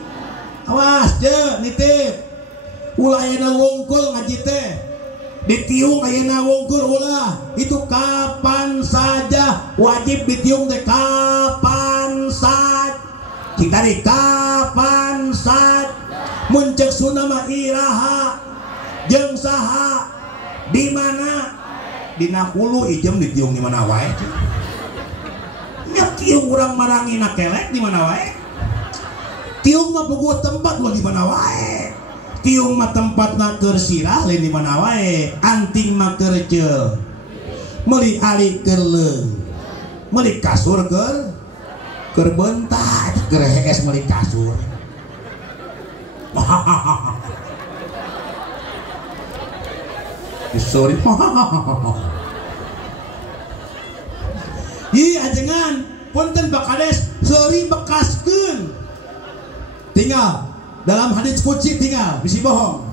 awas je nitip ulah ayeuna wungkul ngaji teh ditiung ayeuna wungkul ulah itu kapan saja wajib ditiung teh kapan saja kita di kapan saja muncul sunama iraha jeung saha di mana dina hulu ijem ditiung di mana wae nya tiung urang marangina kelek di mana wae tiung mah puguh tempat mah di mana wae tiung mah tempatna keur sirah lain di mana wae anting mah keur ceul meuli ali keur leung meuli kasur keur bentar keur hees meuli kasur sorry hi ajengan punten Pak Kades sorry bekaskeun tinggal dalam hadits qudsi tinggal bisi bohong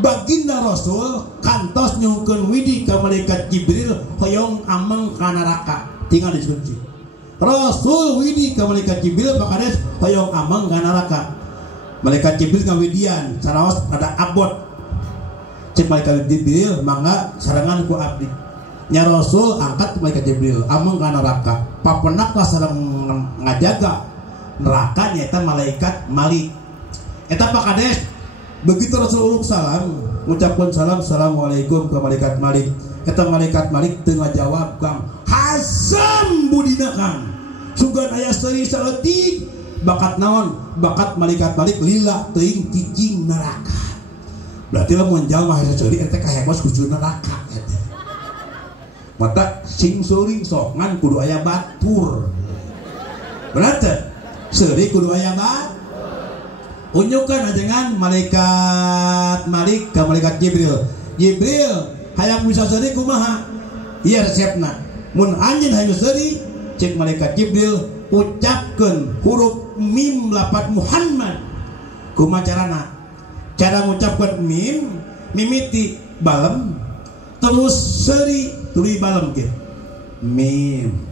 baginda Rasul kantos nyungkeun widi ka malaikat Jibril hoyong ameng ka neraka tinggal di qudsi Rasul widi ka malaikat Jibril Pak Kades hoyong ameng ka neraka malaikat Jibril ngawidian saraos ada abot cek malaikat Jibril mangga sarangan ku abdi nya Rasul angkat ke malaikat Jibril ameng ka neraka papenak lah sareng ngajaga neraka nyaeta malaikat Malik eta Pak Kades begitu Rasul uluk salam ngucapkeun salam assalamualaikum ke malaikat Malik eta malaikat Malik teu ngajawab Kang hasam budina Kang sugan aya seuri saeutik bakat naon bakat malaikat Malik lila teuing cicing neraka berarti lamun jalma hese seuri eta kahebos kudu neraka eta mata sing suring sok ngan kudu aya batur berarti seuri kudu aya batur unjukkan ajengan malaikat Malik ke malaikat Jibril hayang bisa seuri kumaha ieu resepna mun anjeun hayang seuri cek malaikat Jibril ucapkeun huruf mim lafaz Muhammad kumaha carana cara ngucapkeun mimiti balem terus seuri tuluy balem ge mim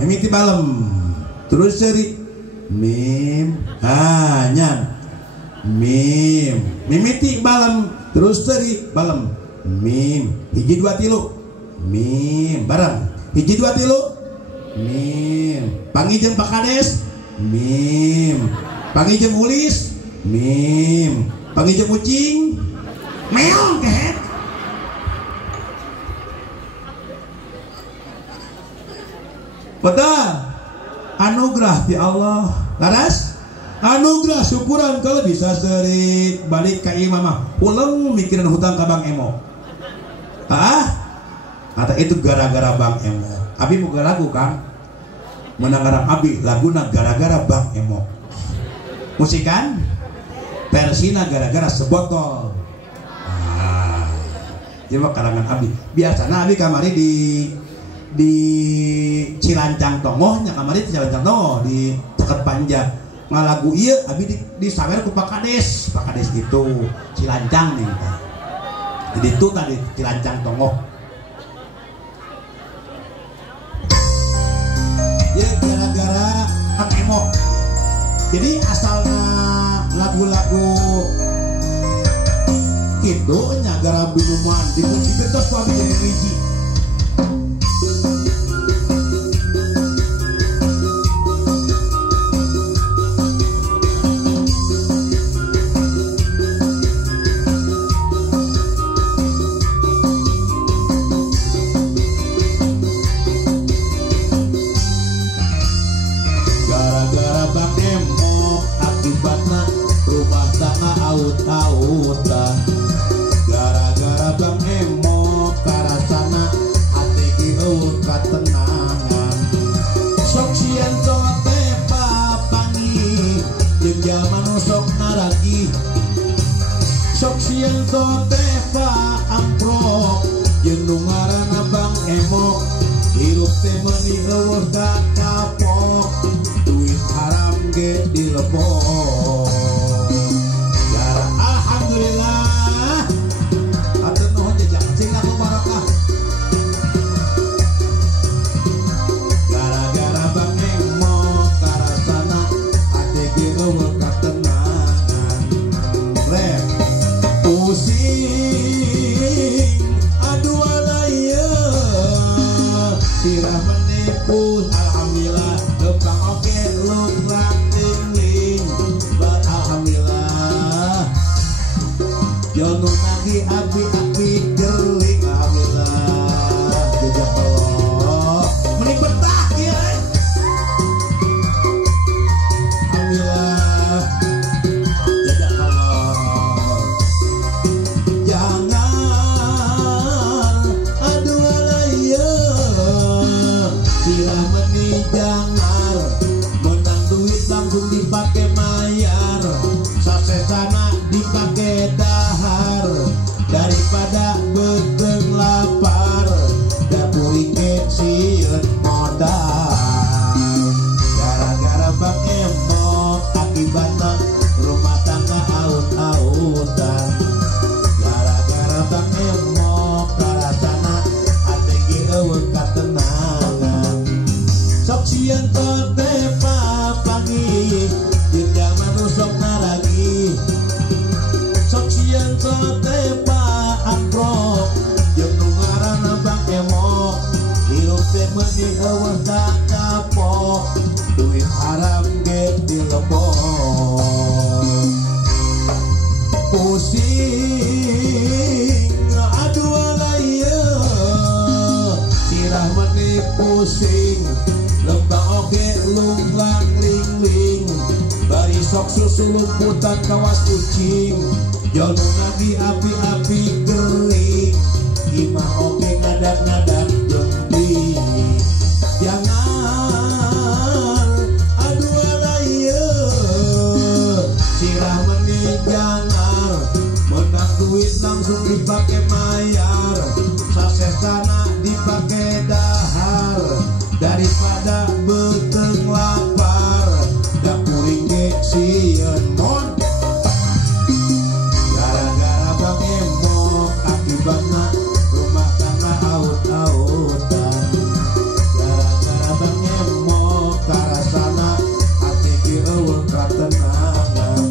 mimiti balem terus seuri mim nyan mim mimiti balem terus seuri balem mim hiji dua tilu mim bareng hiji dua tilu mim panggih Pak Kades mim panggih Ulis mim panggih kucing meong kehet betul anugerah di Allah laras anugerah syukuran kalau bisa seri balik ke imamah ulang mikirin hutang ke Bang Emo kata itu gara-gara Bang Emo abi buka lagu kan menanggarap abi laguna gara-gara Bang Emo musikan versina gara-gara sebotol jadi kalangan abi biasanya abi kamari di Cilancang Tongohnya kamari di Cilancang Tongoh di Caket Panjang ngalagu iya abi di sawer ku Pak Kades itu Cilancang nih jadi itu tadi Cilancang Tongoh Jadi asalnya lagu-lagu itu nyagara minuman dikunci getos suami jadi riji. Gara-gara Bang Emo akibatnya rumah tangga aut-autan. Gara-gara Bang Emo karasana hati eueuh katenangan. Sok sieun teh papangi jeung jalma nu sok naragi. Sok sieun teh amprok jeung nu ngaranna Bang Emo. Hirup teh meuni eueuh kapok, duit haram ge dilepok. Alhamdulillah, atur nuhun jejak cing aku barokah. Gara-gara Bang Emo karasana ade ge eueuh katenangan. Rep pusing aduh alaya sirah menipu. Alhamdulillah lempang oke lukrak tingling. Alhamdulillah jono lagi api-api geling. Alhamdulillah jejak Allah meni betah ya. Alhamdulillah jejak Allah. Jangan aduh alaya sirah meni jangan menang duit langsung dipake mayar. Sasesana dipake dahar daripada beteng lapar. Dapuri ke sieun modal. Gara-gara Bang Emo akibatna rumah tangga aut-autan. Gara-gara Bang Emo karasana hati ge eueuh katenangan. Sok sieun teh papangi jeung jalma nu sok naragi. Sok sieun teh amprok jeung nu ngaranna Bang Emo. Hirup teh meuni eueuh kapok, duit haram ge dilepok. Pusing aduh alaya sirah meuni pusing. Lembang oge lunglang lingling bari sok susu lumputan kawas kucing. Jono nadi api-api gering imah oge ngadak-ngadak jembing. Jangan aduh alaya sirah meuni jangan menang duit langsung dipake mayar. Sasesana dipake dahar daripada beteng lapar. Dapuri ge sieun mon. Gara-gara Bang Emo akibatna rumah tangga aut-autan. Gara-gara Bang Emo karasana hati ge eueuh katenangan.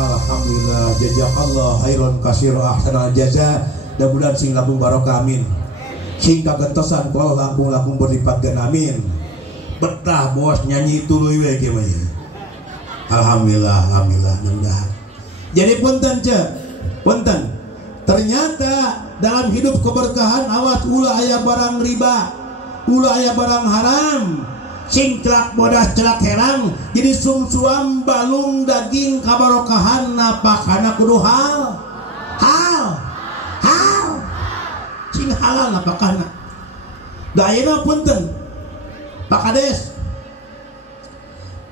Alhamdulillah jazakallah khairan katsira ahsanal jaza. Mudah-mudahan sing labung barokah amin. Sing kagentosan kalau langkung-langkung berlipat gan amin. Betah bos nyanyi tuluy we kieu mah. Alhamdulillah, alhamdulillah mudah. Jadi punten ce, punten. Ternyata dalam hidup keberkahan awas ulah aya barang riba, ulah aya barang haram. Sing celak bodas celak herang. Jadi sumsuam balung daging kabarokahan napakana kudu hal. Sing halal napakana. Da ayeuna punten. Pak Kades.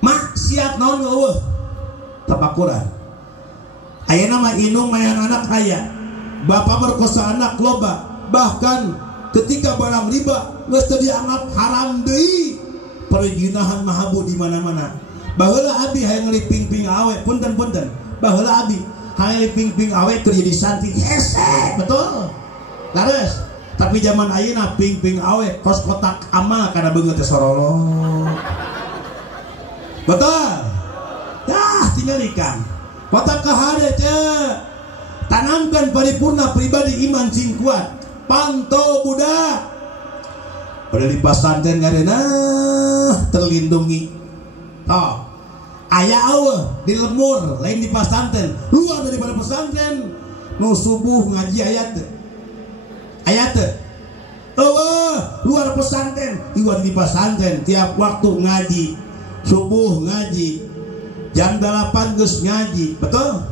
Maksiat naon eueuh? Tapakuran. Ayeuna mah indung mayan anak aya. Bapak merkosa anak loba. Bahkan ketika barang riba geus teu dianggap haram deui. Perjinahan mahabu di mana-mana. Baheula abi hayang liping-ping awe, punten-punten. Baheula abi hayang liping-ping awe keur jadi santri hese, betul. Laras Tapi zaman ayeuna ping-ping awe kos kotak amal karena beungeut teh sorolo. Betul? Dah tinggal ikan. Kotak kahade teh. Tanamkan paripurna pribadi iman sing kuat. Pantau budak. Pada di pesantren ngareuna terlindungi. Oh, aya eueuh di lemur lain di pesantren. Luar daripada pesantren nu subuh ngaji ayat. Ayat luar pesantren, iwan di pesantren tiap waktu ngaji, subuh ngaji, jam 8 geus ngaji, betul?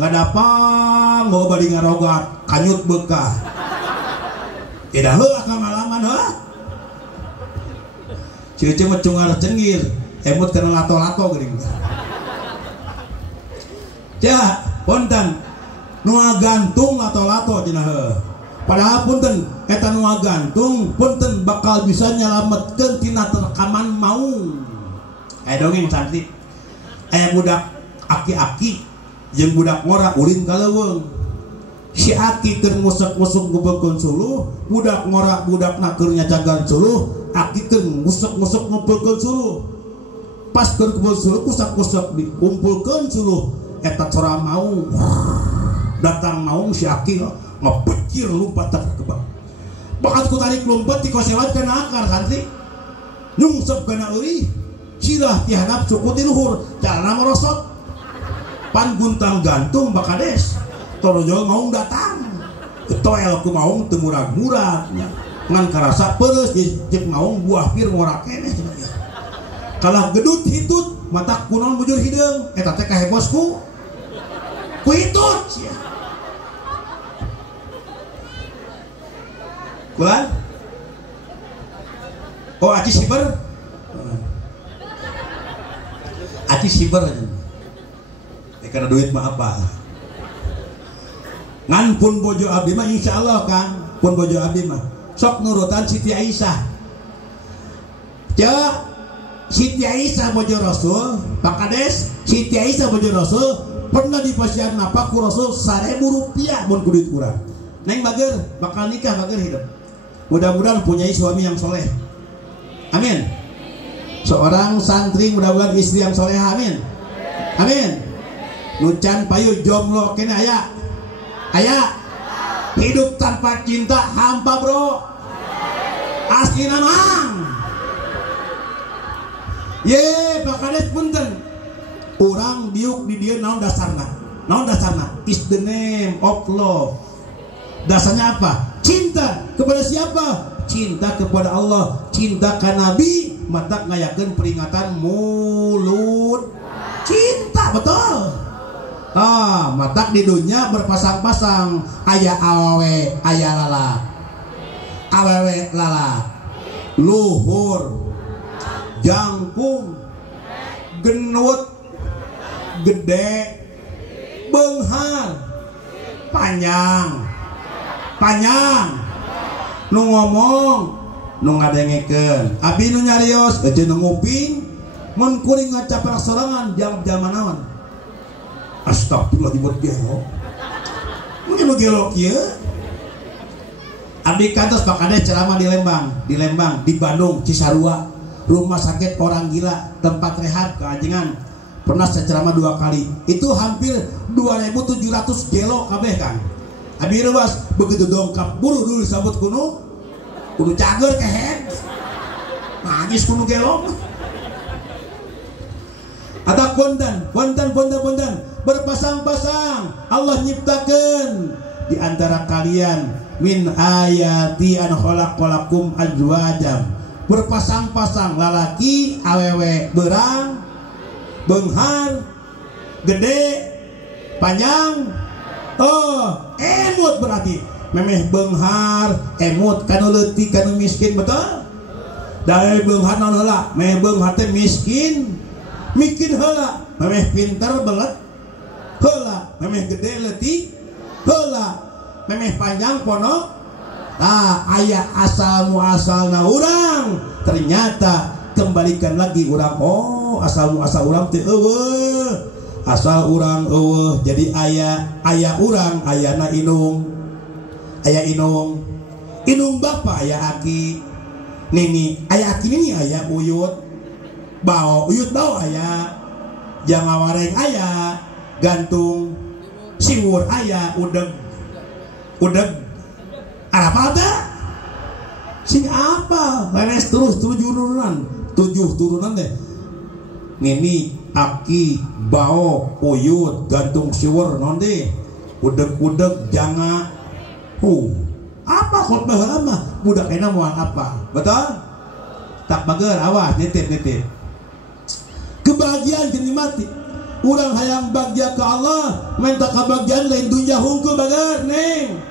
Nggak dapat mau bari ngarogat, kanyut bekah. Tidak heuh kangalaman heuh. Ceuceum mah cungar cenggir, emut kana lato-lato geuning. Ja, ponten nu gantung lato-lato cenah heuh. Padahal punten eta nu gantung punten bakal bisa nyalametkeun tina terkaman maung. Dongeng cantik. Budak aki-aki jeung budak ngora ulin ka leuweung. Si aki keur ngusek-ngusek ngumpulkeun suluh, budak ngora budakna keur nyacagan suluh, aki keur ngusek-ngusek ngumpulkeun suluh. Pas keur kumpul suluh kusak-kusak dikumpulkeun suluh eta cora maung. Datang maung si aki ngepecir lompat ke bawah. Bakat ku tarik lompat ti kosewat kana akar santri. Nyungsep kana euy. Sirah ti handap suku ti luhur, calana merosot. Pan guntang gantung bakades. Torojo maung datang. Toel ku maung teu murag-murag nya. Ngan karasa peureus jeung maung buah pir ngorak keneh cenah. Kalah gedut hitut mata kunon bujur hideung eta teh kahebosku. Ku hitut sia. Kulan? Oh, aci siber? Aci siber aja. Karena duit mah apa? Ngan pun bojo abdi mah insyaallah kan, pun bojo abdi mah sok nurutan Siti Aisyah. Ja, Siti Aisyah bojo Rasul, Pak Kades, Siti Aisyah bojo Rasul pernah dipasihan napa ku Rasul 1.000 rupiah mun ku duit kurang. Neng bager bakal nikah bager hidup. Mudah-mudahan punya suami yang soleh. Amin. Seorang santri mudah-mudahan istri yang soleh. Amin. Amin. Nucan payu jomblo kene aya. Aya. Hidup tanpa cinta hampa bro. Asli namang. Ye, Pak Kades punten. Urang biuk di dieu naon dasarna? Naon dasarna? Is the name of love. Dasarnya apa? Cinta kepada siapa? Cinta kepada Allah, cinta ke Nabi, mata ngayakeun peringatan mulut. Cinta betul. Mata di dunia berpasang-pasang, aya awewe, aya lala. Awewe lala. Luhur, jangkung, genut, gede, beunghar, panjang. Nu ngomong nu ngadengekeun abi nu nyarios aja nu nguping mun kuring ngacaprak sorangan jam-jaman naon astagfirullah dibut gelo mungkin nu gelo kieu abdi kantos Pak Kades ceramah di Lembang di Bandung Cisarua rumah sakit orang gila tempat rehab keanjingan pernah saya ceramah 2 kali itu hampir 2.700 gelo kabeh kan. Abi rewas begitu dongkap buru dulu sabut kuno cager kehead nangis kuno gelong ada kondan berpasang-pasang Allah nyiptakan di antara kalian min ayati an khalaqalakum azwajam berpasang-pasang lalaki awewe berang beunghar gede panjang. Emut berarti memeh beunghar, emut kanu leutik kanu miskin betul? Dari beunghar naon heula? Memeh beunghar teh miskin heula, memeh pinter belet heula, memeh gede leutik heula, memeh panjang ponok. Aya asal muasalna urang. Ternyata kembalikan lagi urang. Asal muasal urang teh eueuh. Asal urang eueuh jadi aya urang ayana inung Inung bapak aya aki nini, aya aki nini aya uyut bao, uyut bao aya, jangga wareng aya, gantung siwur aya, udeg apa ada sing apa leres terus 7 turunan deh nini, aki, bao, uyut, gantung siwur nonde, udeg jangga apa khutbah lama budak enak mau apa betul tak bager awas nitip kebahagiaan dinikmati urang hayang bagja ke Allah minta kebahagiaan lain dunia hungkul bager neng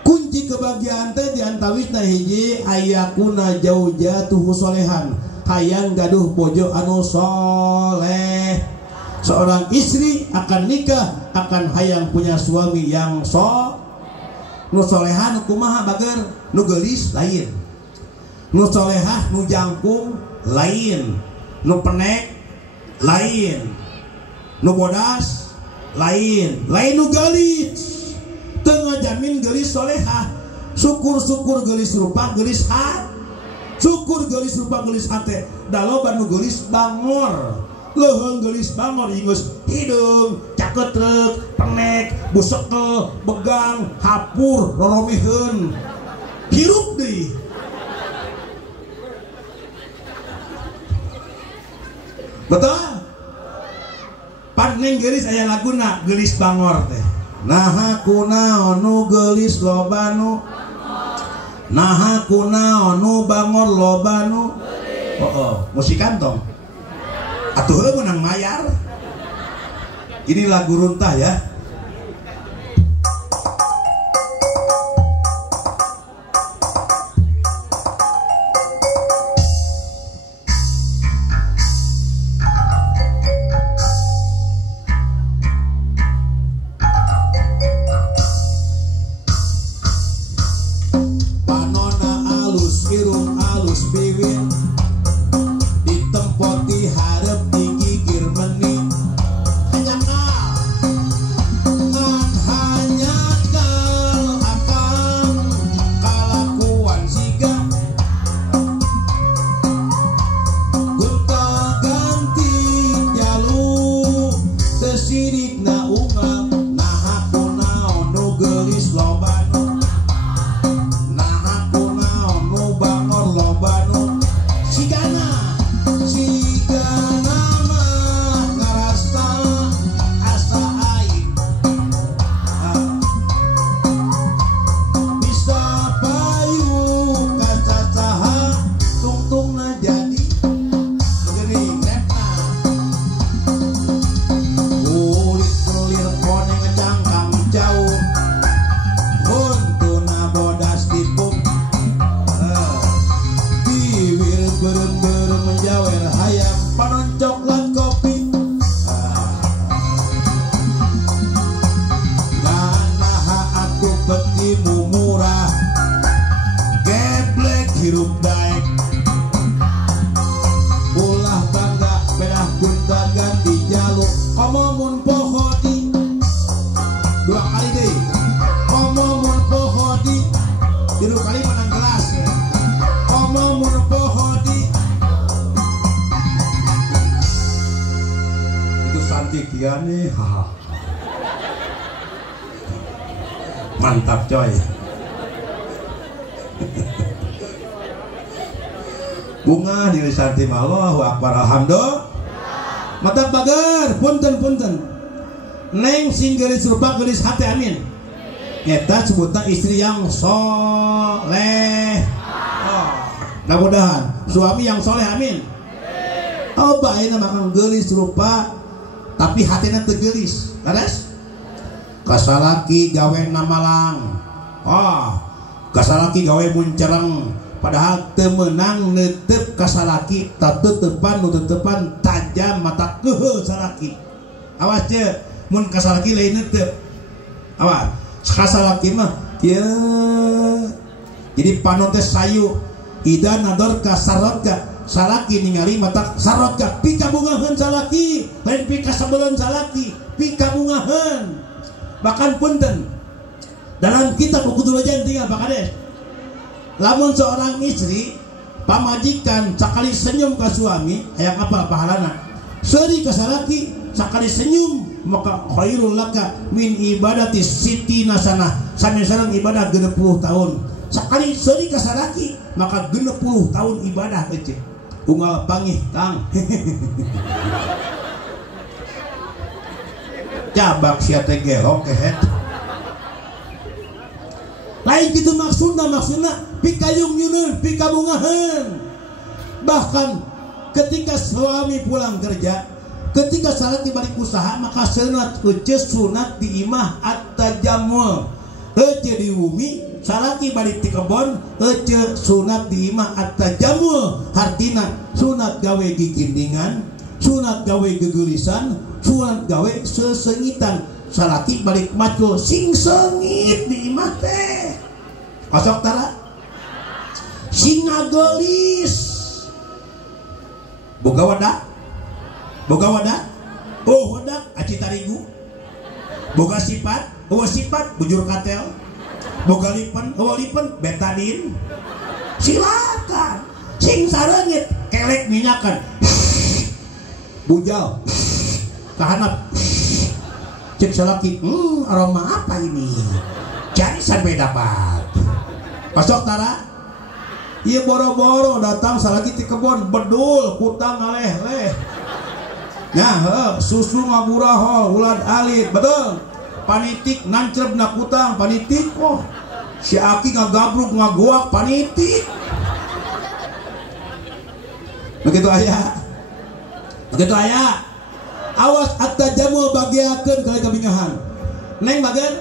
kunci kebahagiaan teh diantawisna hiji ayakuna jaujatuhu solehan hayang gaduh bojo anu soleh. Seorang istri akan nikah akan hayang punya suami yang nu solehan kumaha bager nu geulis lain, nu solehah nu jangkung lain, nu penek lain, nu bodas lain nu geulis teu ngajamin geulis solehah. Syukur geulis rupa geulis hat, syukur geulis rupa geulis hate da loba nu geulis bangor. Leuheung geulis bangor ingus hidung caketrek penek busekel begang hapur roromeheun hirup deui betul pan neng geulis aya laguna geulis bangor teh naha kunaon nu geulis loba nu naha kunaon nu bangor loba nu musik kantong atuh menang mayar. Ini lagu runtah ya. Panona alus irung alus bibir ditempoti harap digigir meni hanya kal akan kalakuan siga gunta ganti jalur tesidik na ungal nah aku naon nu geulis lobanu nah aku naon nu bangor lobanu sigana mah ngarasa asa aing bisa payu kacacaha tungtungna jadi geuning repna kulit kelir koneng cangkang jauh huntuna bodas dipung bibir berem-berem menjawer hayang panon coklat kopi nganaha aku petimu murah geblek hirup daek ulah bangga pedah gunta ganti jaluk omomun pohodi 2 kali deh omomun pohodi 3 kali menang gelas omomun pohodi itu cantik ya nih mantap coy. Bunga diri santim Allahu akbar alhamdulillah mata bager punten neng sing geulis rupa geulis hati amin eta sebutna istri yang soleh. Mudah-mudahan suami yang soleh amin. Oh baiknya makan geulis rupa tapi hatinya teu geulis laras kasalaki gawe namalang kasalaki gawe muncereng padahal temenang netep kasalaki tatetepan nu tetepan tajam mata keheul salaki awas ce mun kasalaki lain netep awas kasalaki mah ya jadi panon teh sayu ida nador kasarotka salaki ningali mata sarotka pika bungaheun salaki lain pika sabeulun salaki pika bungaheun bahkan punten dalam kitab Buku Dulajan tinggal Pak Kades lamun seorang istri pamajikan sakali senyum ke suami hayang apa pahalana seuri ka salaki sakali senyum maka khairul laka min ibadati sitina sanah sanesana ibadah 60 tahun sakali seuri ka salaki maka 60 tahun ibadah ece unggal pangih tang cabak sia teh gelok kehet lain gitu maksudna pikayung nyuneun pikabungahan bahkan ketika suami pulang kerja ketika salaki balik usaha maka sunat sunat di imah at-tajammul di bumi salaki balik di kebon sunat di imah at-tajammul artina sunat gawe gigindingan sunat gawe gegulisan sunat gawe sesengitan salaki balik macul sing sengit di imah teh kosok tara sing ngagelis boga wadah oh wadah aci tarigu boga sifat bujur katel boga lipen betadin silakan sing sarengit kelek minyakan bujal kahanap cek salaki aroma apa ini cari sampai dapat pasok tara iya boro-boro datang salaki ti kebon bedul kutang ngaleh-leh nah susu ngaburaho ulad alit betul panitik nancreb na kutang panitik oh si aki ngagabruk ngagoak panitik begitu ayah awas at-tajammul bagiakeun kali kabingahan neng bagian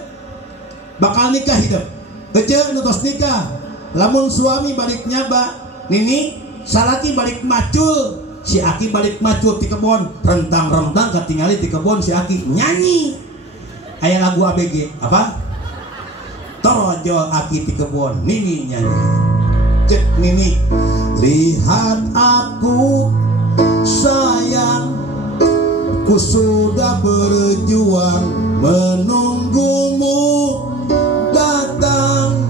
bakal nikah hidup kece nutos nikah lamun suami balik nyaba nini salaki balik macul si aki balik macul di kebon rentang-rentang ketinggali di kebon si aki nyanyi aya lagu ABG apa torojol aki di kebon nini nyanyi cek nini lihat aku sayang ku sudah berjuang menunggumu datang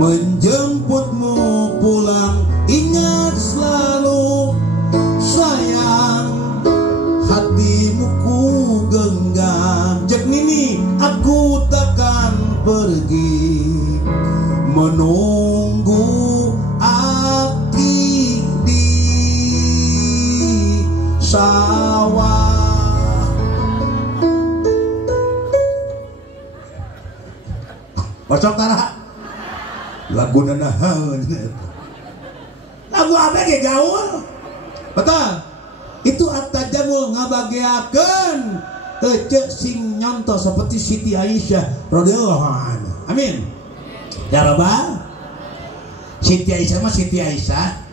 menjemputmu pulang ingat selalu sayang hatimu ku genggam jek nini aku takkan pergi menunggu aki di sawah kosong tara lagu nanahan lagu ABG gaul betul itu at-tajammul ngabagiakeun cek sing nyontoh seperti Siti Aisyah radhiyallahu anha amin ya rabbal Siti Aisyah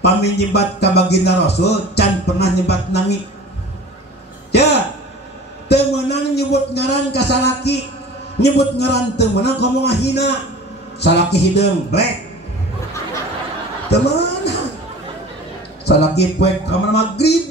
pamin nyebat ka baginda Rasul can pernah nyebat nami ya teu meunang nyebut ngaran ka salaki nyebut ngaran teu meunang komo ngahina salaki hideung black teman salaki poek kamar magrib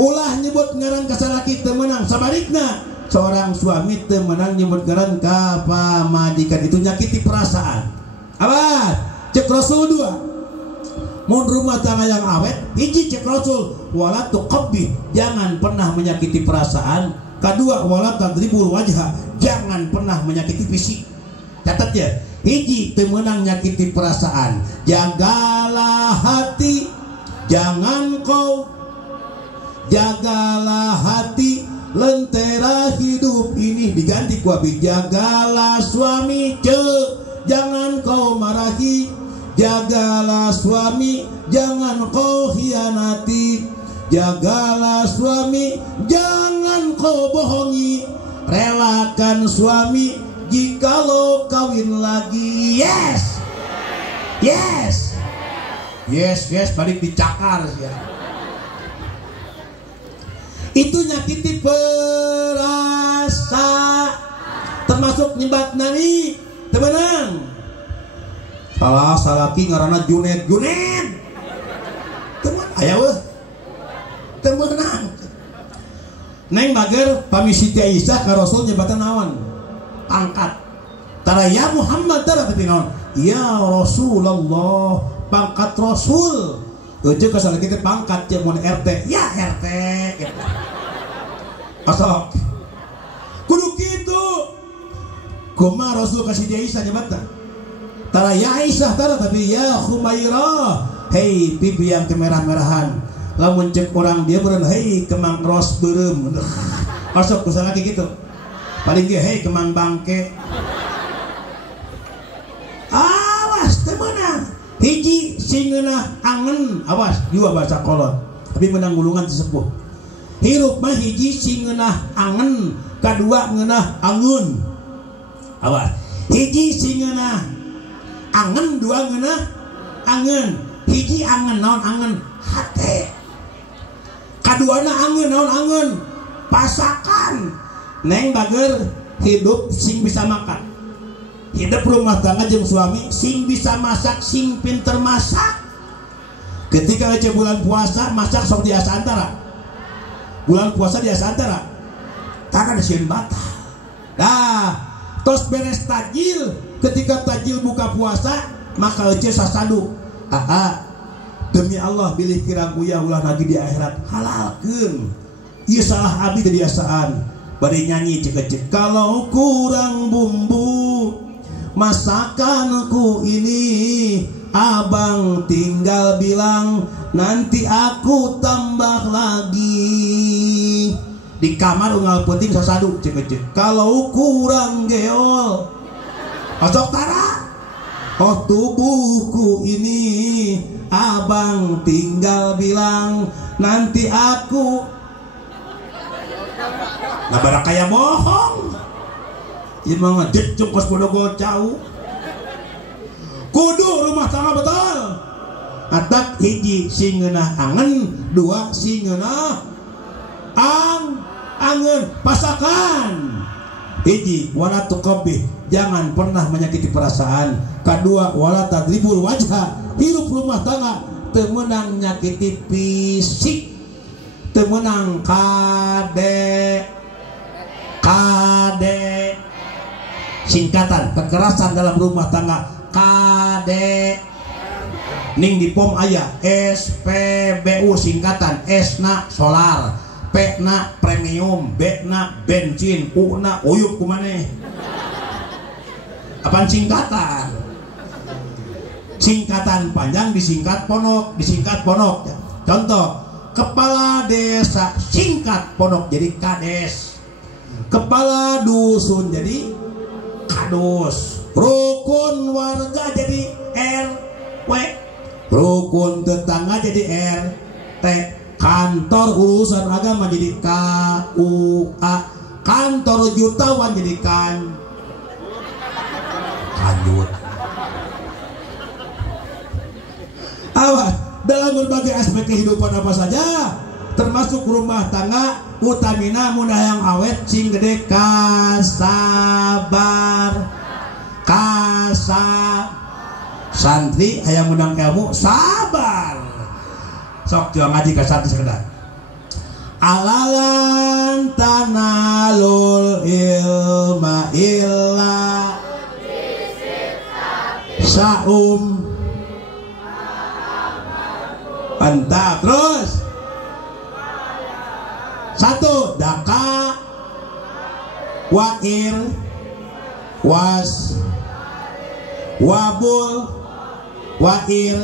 ulah nyebut ngaran ka salaki teu meunang sabalikna seorang suami teu meunang nyebut ngaran ka pamajikan itu nyakiti perasaan abad cek Rasul 2 mun rumah tangga yang awet hiji cek Rasul wala tuqabbi jangan pernah menyakiti perasaan kedua wala tadribul wajha jangan pernah menyakiti fisik catat ya hiji teu meunang nyakiti perasaan jagalah hati jagalah hati lentera hidup ini diganti ku abi jagalah suami jangan kau marahi jagalah suami jangan kau khianati jagalah suami jangan kau bohongi relakan suami jikalau kawin lagi yes balik dicakar ya itu nyakiti perasa termasuk nyebat nani temenan salah salaki ngaranna Junet temen aya weh temenan neng bager pami Siti Aisyah ka Rasul nyebatan naon pangkat tara ya Muhammad tara tapi naon ya Rasulullah pangkat Rasul ujung kesal kita pangkat mun RT ya RT asal kudu kitu kumaha Rasul kasih dia Aisyah nyebutna tara ya Aisyah tara tapi ya Khumairah hei pipi yang kemerah-merahan lamun cek orang dia beureun hei kemang ros beureum masuk kusana kitu paling ge hei kemang bangke awas teu meunang hiji sing ngeunah angen awas dua bahasa kolot tapi menang gulungan sesepuh hirup mah hiji sing ngeunah angen kadua ngeunah angun awas hiji sing ngeunah angen dua ngeunah angen hiji angen naon angen hate kaduana angen naon angen pasakan neng bager hidup sing bisa makan hidup rumah tangga jeung suami sing bisa masak sing pinter masak ketika aja bulan puasa masak sok di asa antara bulan puasa di asa antara tangan sieun batal dah tos beres tajil ketika tajil buka puasa maka aja sasadu demi Allah bilih kiraku ya ulah lagi di akhirat halalkeun ieu salah abdi teh biasaan bade nyanyi cek-cek kalau kurang bumbu masakanku ini abang tinggal bilang nanti aku tambah lagi di kamar unggal penting sasadu cek-cek kalau kurang geol osok tara oh tubuhku ini abang tinggal bilang nanti aku nah barang kaya bohong ini mah ngedit cungkos bodoh jauh kudu rumah tangga betul atak hiji sing ngeunah angen dua sing ngeunah angen pasakan hiji wala tuqabbih jangan pernah menyakiti perasaan kedua wala tadribul wajha hirup rumah tangga teu meunang nyakiti fisik teu meunang kade singkatan kekerasan dalam rumah tangga kade ning di pom aya SPBU singkatan S na solar P na premium B na bensin U na uyup kumaneh apaan singkatan panjang disingkat ponok contoh kepala desa singkat ponok jadi kades kepala dusun jadi kadus rukun warga jadi RW rukun tetangga jadi RT kantor urusan agama jadi KUA kantor jutawan jadi kanjut awas dalam berbagai aspek kehidupan apa saja termasuk rumah tangga utamina mun hayang awet sing gede kasabar santri hayang menang ilmu sabar sok jual ngaji ka santri sekedar alalan tanalul ilma illa saum mantap terus satu daka wair was wabul wair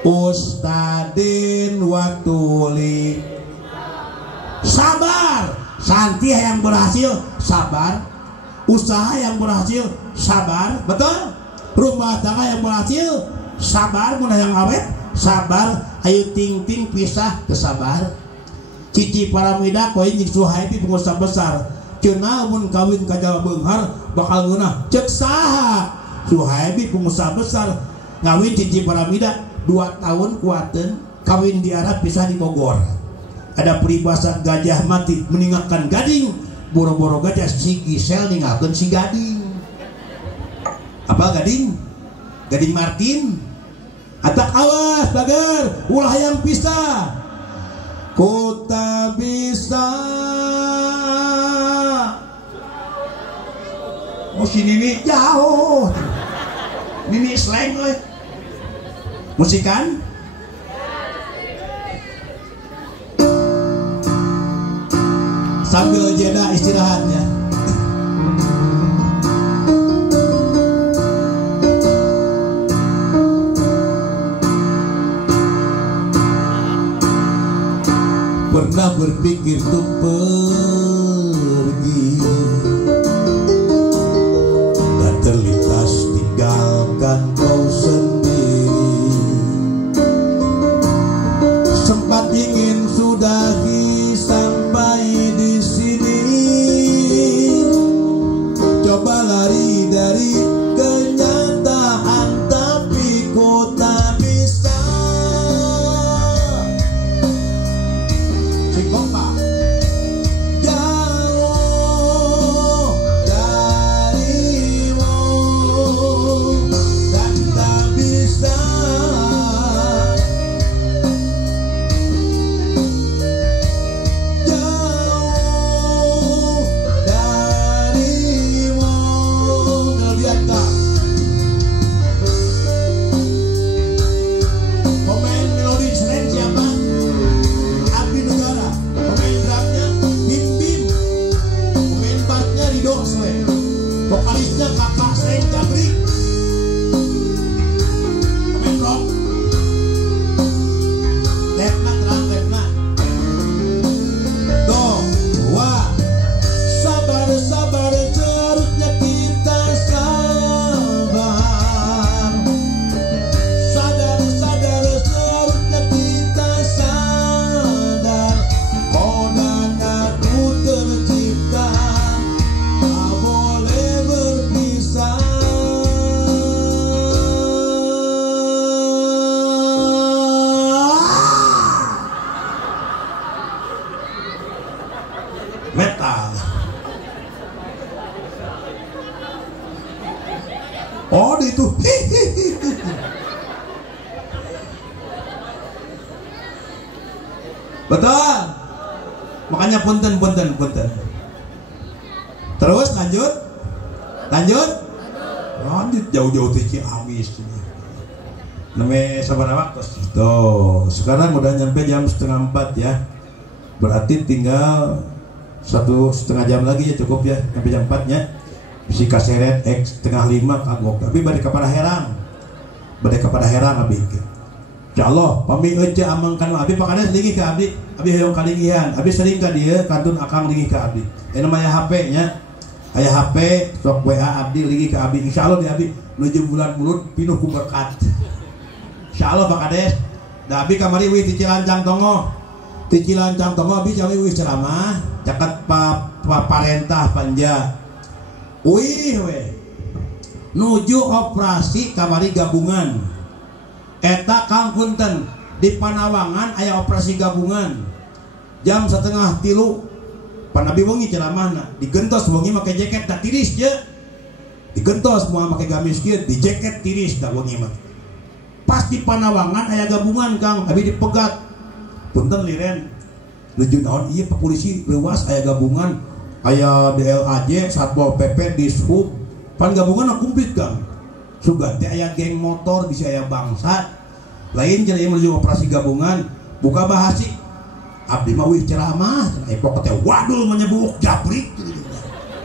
ustadin watuli sabar santri yang berhasil sabar usaha yang berhasil sabar betul rumah tangga yang berhasil sabar mun yang awet sabar ayo ting-ting pisah kesabar cici paramida koin jeung Suhaibi pengusaha besar cenah mun kawin ka Jawa Beunghar bakal ngeunah cek saha Suhaibi pengusaha besar ngawin cici paramida 2 tahun kuateun kawin di Arab pisah di Bogor ada peribahasa gajah mati meninggalkan gading boro-boro gajah si Gisel ninggalkeun si gading apa gading Martin atak awas bager ulah yang pisah kota bisa si Nini jauh. Nini slang we. Musikan? Sambil jeda istirahatnya. Pernah berpikir untuk pergi dan terlintas tinggalkan kau sendiri. Sempat ingin sudahi sampai di sini, coba lari dari kenyataan tapi ku tak bisa. Si kompak jauh darimu dan tak bisa. Vokalisnya kakak Seng Jabrik. Komen rock. Lepna terang lepna. Do, wa. Sabar sabar seharusnya kita sabar. Sadar sadar seharusnya kita sadar. Oh dan aku tercipta. Metal. Oh itu. Betul. Makanya punten. Terus lanjut. Lanjut jauh-jauh ke Ciamis. Namanya sabar waktu. Tuh, sekarang udah nyampe jam 3:30 ya. Berarti tinggal 1,5 jam lagi ya cukup ya sampai jam 4 nya. Si kaseret X 4:30 kagok. Tapi bade kepada herang abi. Insyaallah pami eueuh amangkan abi pakades linggih ka abdi. Abi hoyong kalingihan. Abi sering ka dieu kantun akang linggih ka abdi. Aya mah HP nya. Aya HP sok WA abdi linggih ka abi. Insyaallah di abi nuju bulan mulut pinuh ku berkat. Insyaallah pakades. Da abi kamari wih di Cilancang Tongo. Di Cilancang Tongo abi jawi wih ceramah. Caket parentah panja wih nuju operasi kamari gabungan eta Kang punten di Panawangan aya operasi gabungan jam 2:30 panabi wengi ceramahna digentos wengi make jaket tak tiris je digentos moal make gamis kieu di jaket tiris da wengi mah pas di Panawangan aya gabungan Kang abi dipegat punten liren nuju naon ieu Pak Polisi leuwas aya gabungan aya DLAJ Satpol PP Dishub pan gabungan komplit Kang sugan teh aya geng motor bisa aya bangsat lain cenah ieu menuju operasi gabungan buka bahasi abdi mah wih ceramah epok teh wadul menyebuk jabrik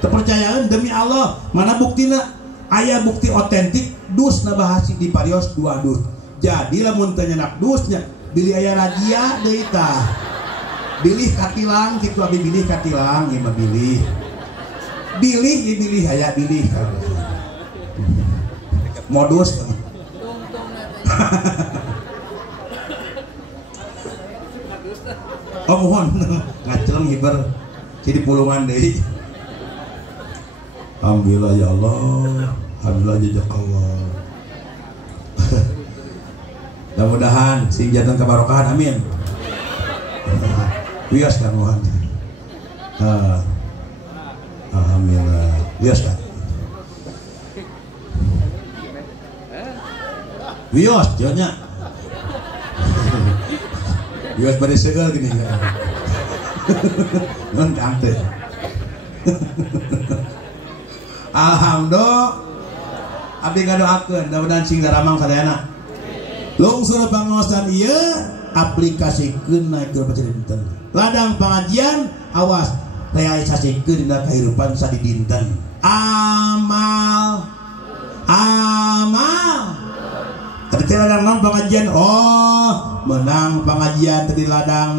terpercayaan demi Allah mana buktina aya bukti otentik dusna bahasi di parios 2 dus jadi lamun teu nyenak dusnya bili aya razia deui tah bilih katilang gitu abi bilih katilang ieu mah bilih aya bilih modus oh mohon ngaceleng hiber jadi pulungan deui alhamdulillah ya Allah alhamdulillah jazakallah mudah-mudahan sing janten kabarokahan amin wios kan mohon alhamdulillah wios kan wios jauhnya wios bari segel gini kan non cantik Alhamdulillah. Abdi ngadoakeun mudah-mudahan sing daramang sadayana. Lungsur pangaosan ieu aplikasikeun naik ke dinten. Ladang pengajian awas realisasikeun dina kahirupan sadidinten. Amal. Tadi ladang pengajian menang pengajian tadi ladang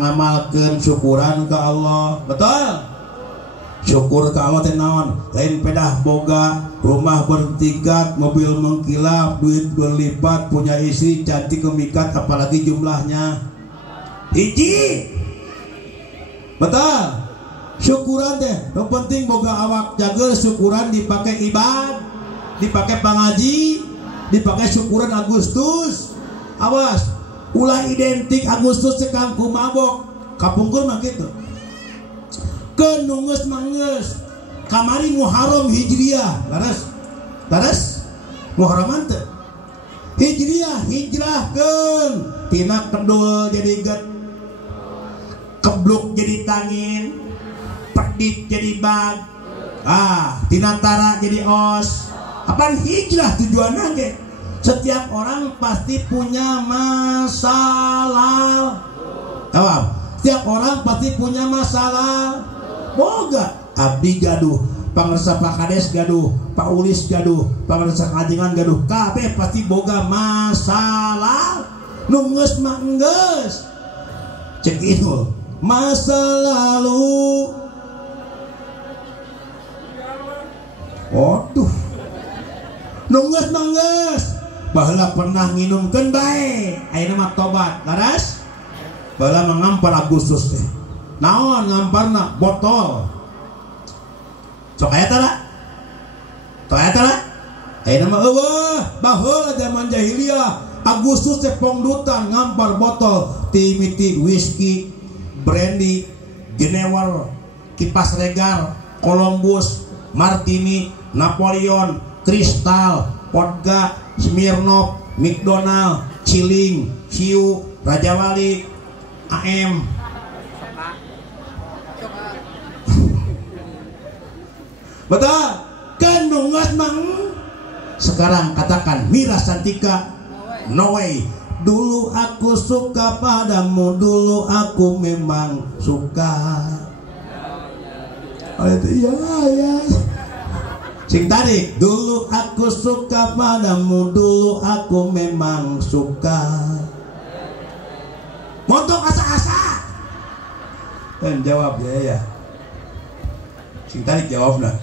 ngamalkeun syukuran ke Allah. Betul? Syukur ke Allah teh naon? Lain pedah boga, rumah bertingkat, mobil mengkilap, duit berlipat, punya istri cantik memikat, apalagi jumlahnya hiji. Betul? Syukuran teh, yang penting boga awak jaga syukuran dipakai ibad, dipakai pangaji, dipakai syukuran Agustus. Awas, ulah identik Agustus sekang ku mabok, kapungkur mah kitu. Kenunges manges kamari Muharram Hijriah laras Muharraman teh Hijriah hijrahkeun tina kedul jadi get kebluk jadi tangin pedit jadi bag tina tara jadi os. Apaan hijrah tujuanna ge? Setiap orang pasti punya masalah. Jawab. Setiap orang pasti punya masalah. Boga abdi gaduh, pangarsa Pak Kades gaduh, Pak Ulis gaduh, pangarsa kajengan gaduh, kabeh pasti boga masalah. Nunggeus mah enggeus. Cek itu masa lalu. Waduh. Nunggeus manggeus. Baheula pernah nginumkeun bae, ayeuna mah tobat. Laras? Baheula mangampar Agustus teh. Naon ngamparna botol. Sok aya tara? Ayeuna mah eueuh, baheula zaman jahiliyah Agustus teh pongdutan ngampar botol timiti whisky, brandy, Genewer, Kipas Regal, Columbus, Martini, Napoleon, Kristal, Vodka, Smirnoff, McDonald, Ciling, Ciu, Raja Wali, AM. Betul? Kenungas mang. Sekarang katakan Mira Santika, no way. Dulu aku suka padamu, dulu aku memang suka. Oh itu ya. Sing tadi, dulu aku suka padamu, dulu aku memang suka. Montok asa-asa. Dan jawab ya. Sing tadi jawab lah.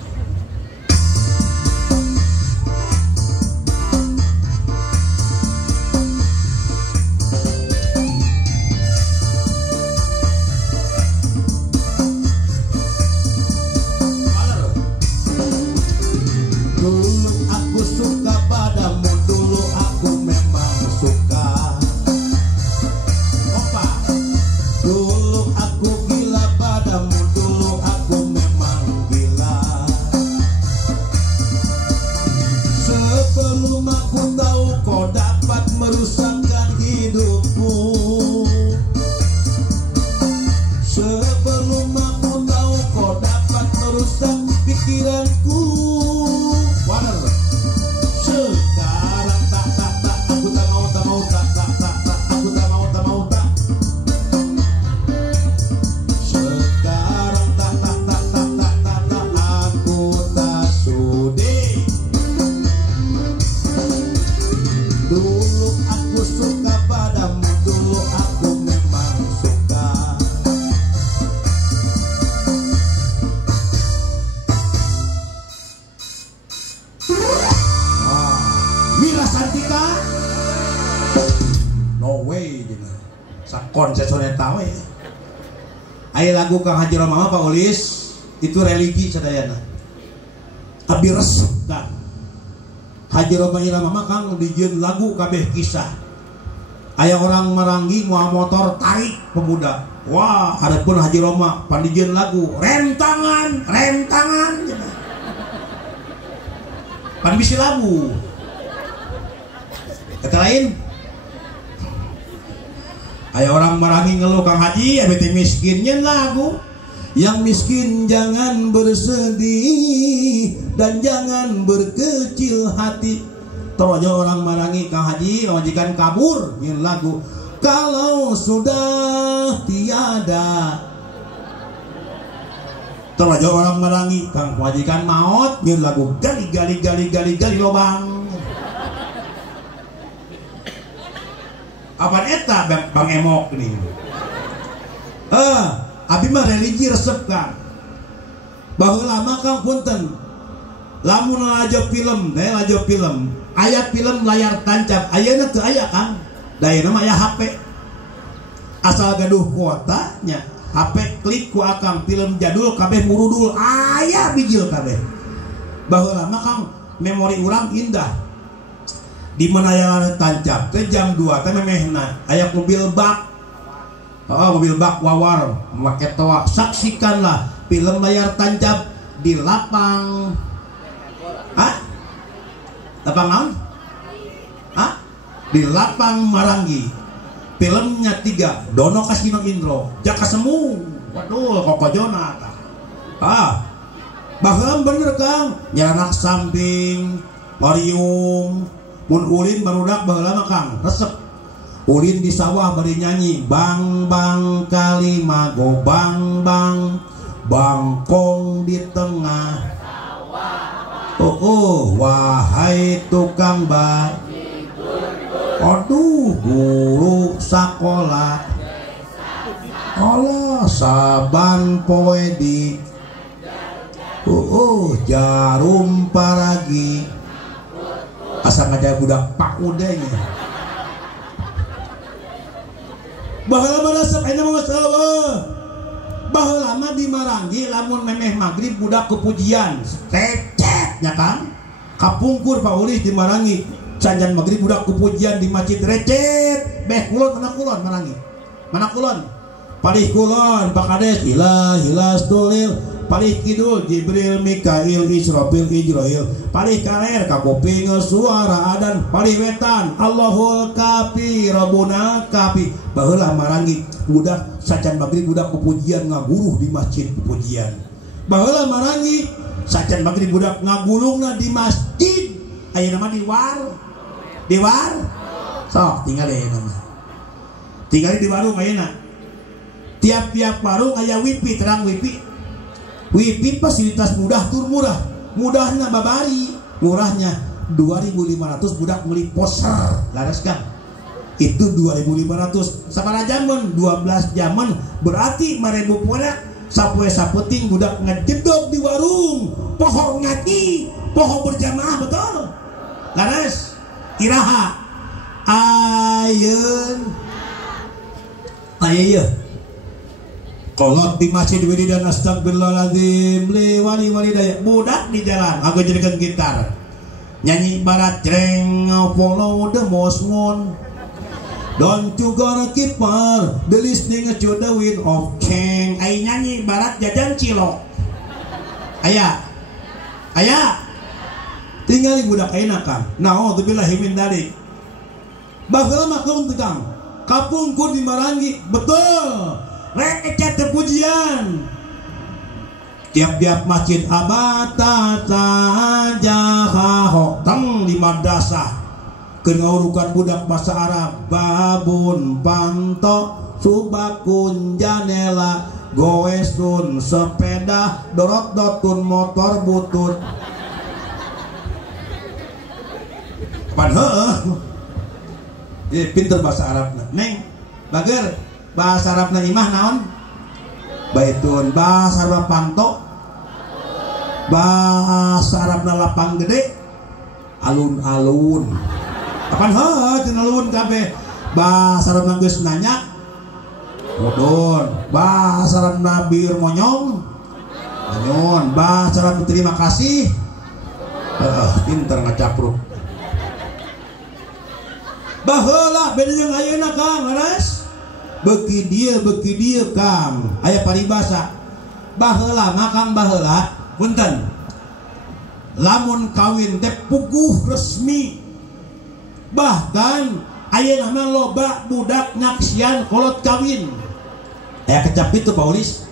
Lagu Kang Haji Roma Pak Ulis itu religi sadayana. Abi resep kan. Haji Roma Irama Kang dijieun lagu kabeh kisah. Aya orang Maranggi moal motor tarik pemuda. Wah, hareupeun Haji Roma pandijieun lagu rem tangan. Pan bisi lagu. Kata lain aya orang Maranggi ngeluh Kang Haji abet miskin nyeun lagu Yang miskin jangan bersedih dan jangan berkecil hati. Torojo orang marangi Kang Haji majikan kabur nyin lagu. Kalau sudah tiada. Torojo orang marangi Kang majikan maut nyin lagu. Gali gali gali gali gali lobang. Apaan eta Bang Emok nih? Abi mah religi resep Kang. Baheula mah Kang punten. Lamun lajo film, lajo film. Aya film layar tancap, ayeuna teu aya Kang. Dayeuna mah aya HP. Asal gaduh kuotanya, HP klik ku akang film jadul kabeh murudul, aya bijil kabeh. Baheula mah Kang memori urang indah. Di mana aya tancap teh jam 2 teh memehna aya mobil bak. Mobil bak wawar make toa. Saksikanlah film layar tancap di lapang lapang naon? Di lapang Marangi. Filmnya 3 Dono Kasino Indro Jaka Semu. Waduh kokojona baheula bener Kang nyaranak samping Marium mun ulin barudak baheula mah Kang resep. Ulin di sawah bari nyanyi bang bang kalimago bang bang bangkong di tengah wahai tukang aduh guru sakola Allah saban poe di jarum paragi asa ngajak budak pak udenya. Baheula mah resep aya mah masalah. Baheula mah di Marangi lamun memeh magrib budak kepujian recet nya Kang. Kapungkur Pak Ulis di Marangi sanjan magrib budak kepujian di masjid recet. Beh kulon mana kulon Marangi? Mana kulon? Palih kulon Pak Kades ilah stulil. Palih kidul Jibril Mikail Israfil Ijrail. Palih kaler kakuping suara adan. Palih wetan Allahul Kafi Rabbuna Kafi. Baheula Marangi budak sacan magrib budak kepujian ngaguruh di masjid kepujian. Baheula Marangi sacan magrib budak ngagulungna di masjid. Ayeuna mah di war sok tinggal deh nama. Tinggal di warung ayeuna. Tiap-tiap warung aya wifi terang wifi. Wifi fasilitas mudah tur mudahnya babari murahnya 2.500 budak beli poser laras Kang itu 2.500 sabaraha jaman 12 jaman berarti 5.000 budak sapoe sapeting budak ngejedog di warung poho ngaji poho berjamaah betul laras iraha ayeun kolot di masjid wiridan astagfirullahaladzim li wali daya budak di jalan aku jadikan gitar nyanyi barat jreng follow the most one don't you gonna keep her the listening to the wind of change. Ay nyanyi barat jajan cilok ayah tinggali budak ayeuna Kang naudzubillahi min dzalik. Baheula mah kaum tegang kapungkur di Marangi betul recet terpujian tiap-tiap masjid abata saja hahoteng di madrasah kengaurukan budak bahasa Arab babun panto subakun janela goesun sepeda dorot dotun motor butut pan pinter bahasa Arab neng bager bahasa Arabna imah naon? Baitun. Bahasa Arab panto. Bahasa Arabna lapang gede. Alun-alun. Apaan cenah alun kabeh. Bahasa Arabna geus nanya. Mudun. Bahasa Arabna bir monyong. Monyong. Bahasa Arabna terima kasih. Pinter ngacapruk. Baheula beda jeung ayeuna Kang laras. Beki dia Kang aya paribasa baheula mah Kang baheula punten lamun kawin teh puguh resmi bahkan ayeuna mah loba budak nyaksian kolot kawin aya kecap itu Paulis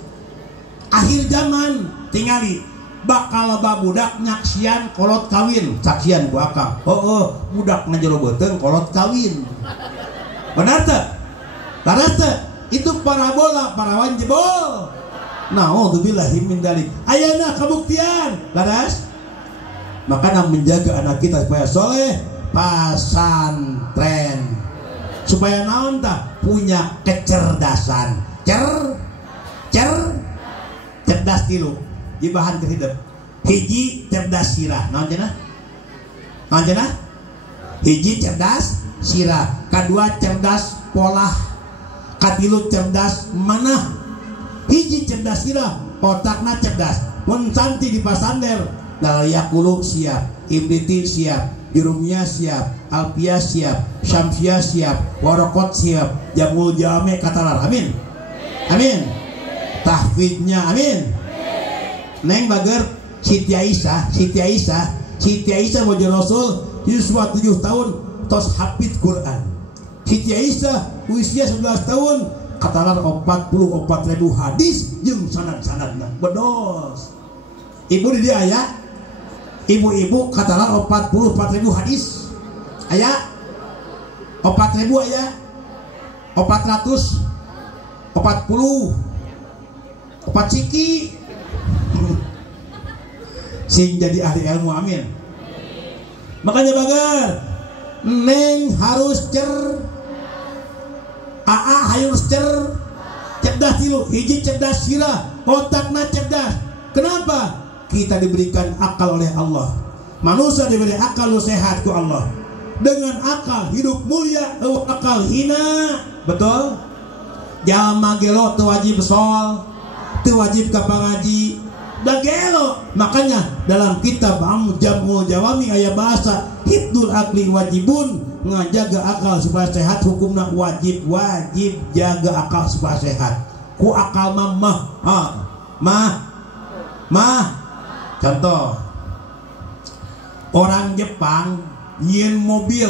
akhir zaman tingali bakal babudak nyaksian kolot kawin saksian ku akal. Budak ngajero beuteng kolot kawin. Benar teh? Laras teh? Itu parabola, parawan jebol. Naudzubillahi min dzalik. Ayeuna kabuktian. Laras? Makanya menjaga anak kita supaya soleh, pasantren. Supaya naon tah? Punya kecerdasan. Cerdas tilu. Di bahan kehidup. Hiji cerdas sirah. Naon cenah? Hiji cerdas sirah. Kedua cerdas pola. Katilu cerdas manah. Hiji cerdas sirah, otakna cerdas. Mun santi di pasander, Dalayakulu siap, Ibriti siap, Jurumiyah siap, Alpiyah siap, Syamsiyah siap, Warokot siap, Jamul Jame katalar. Amin. Amin. Tahfidnya amin. Neng bager Siti Aisyah wajah Rasul yuswa 7 tahun tos hafid Quran. Siti Aisyah usia 11 tahun katalar 44.000 hadis jeung sanad-sanadna bedos. Ibu di dia aya ibu-ibu katalar 44.000 hadis aya 4.000 aya 440 4 ciki sing jadi ahli ilmu. Amin. Makanya bagar neng harus harus cerdas tilu. Hiji cerdas sirah, otakna cerdas. Kenapa? Kita diberikan akal oleh Allah. Manusia diberi akal lu sehat ku Allah. Dengan akal hidup mulia, akal hina. Betul? Jalma gelo teu wajib sol, teu wajib ka pangaji. Da gelo. Makanya dalam kitab Jamul Jawami aya bahasa hifdzul akli wajibun, ngajaga akal supaya sehat hukumna wajib jaga akal supaya sehat. Ku akal mah contoh orang Jepang nyin mobil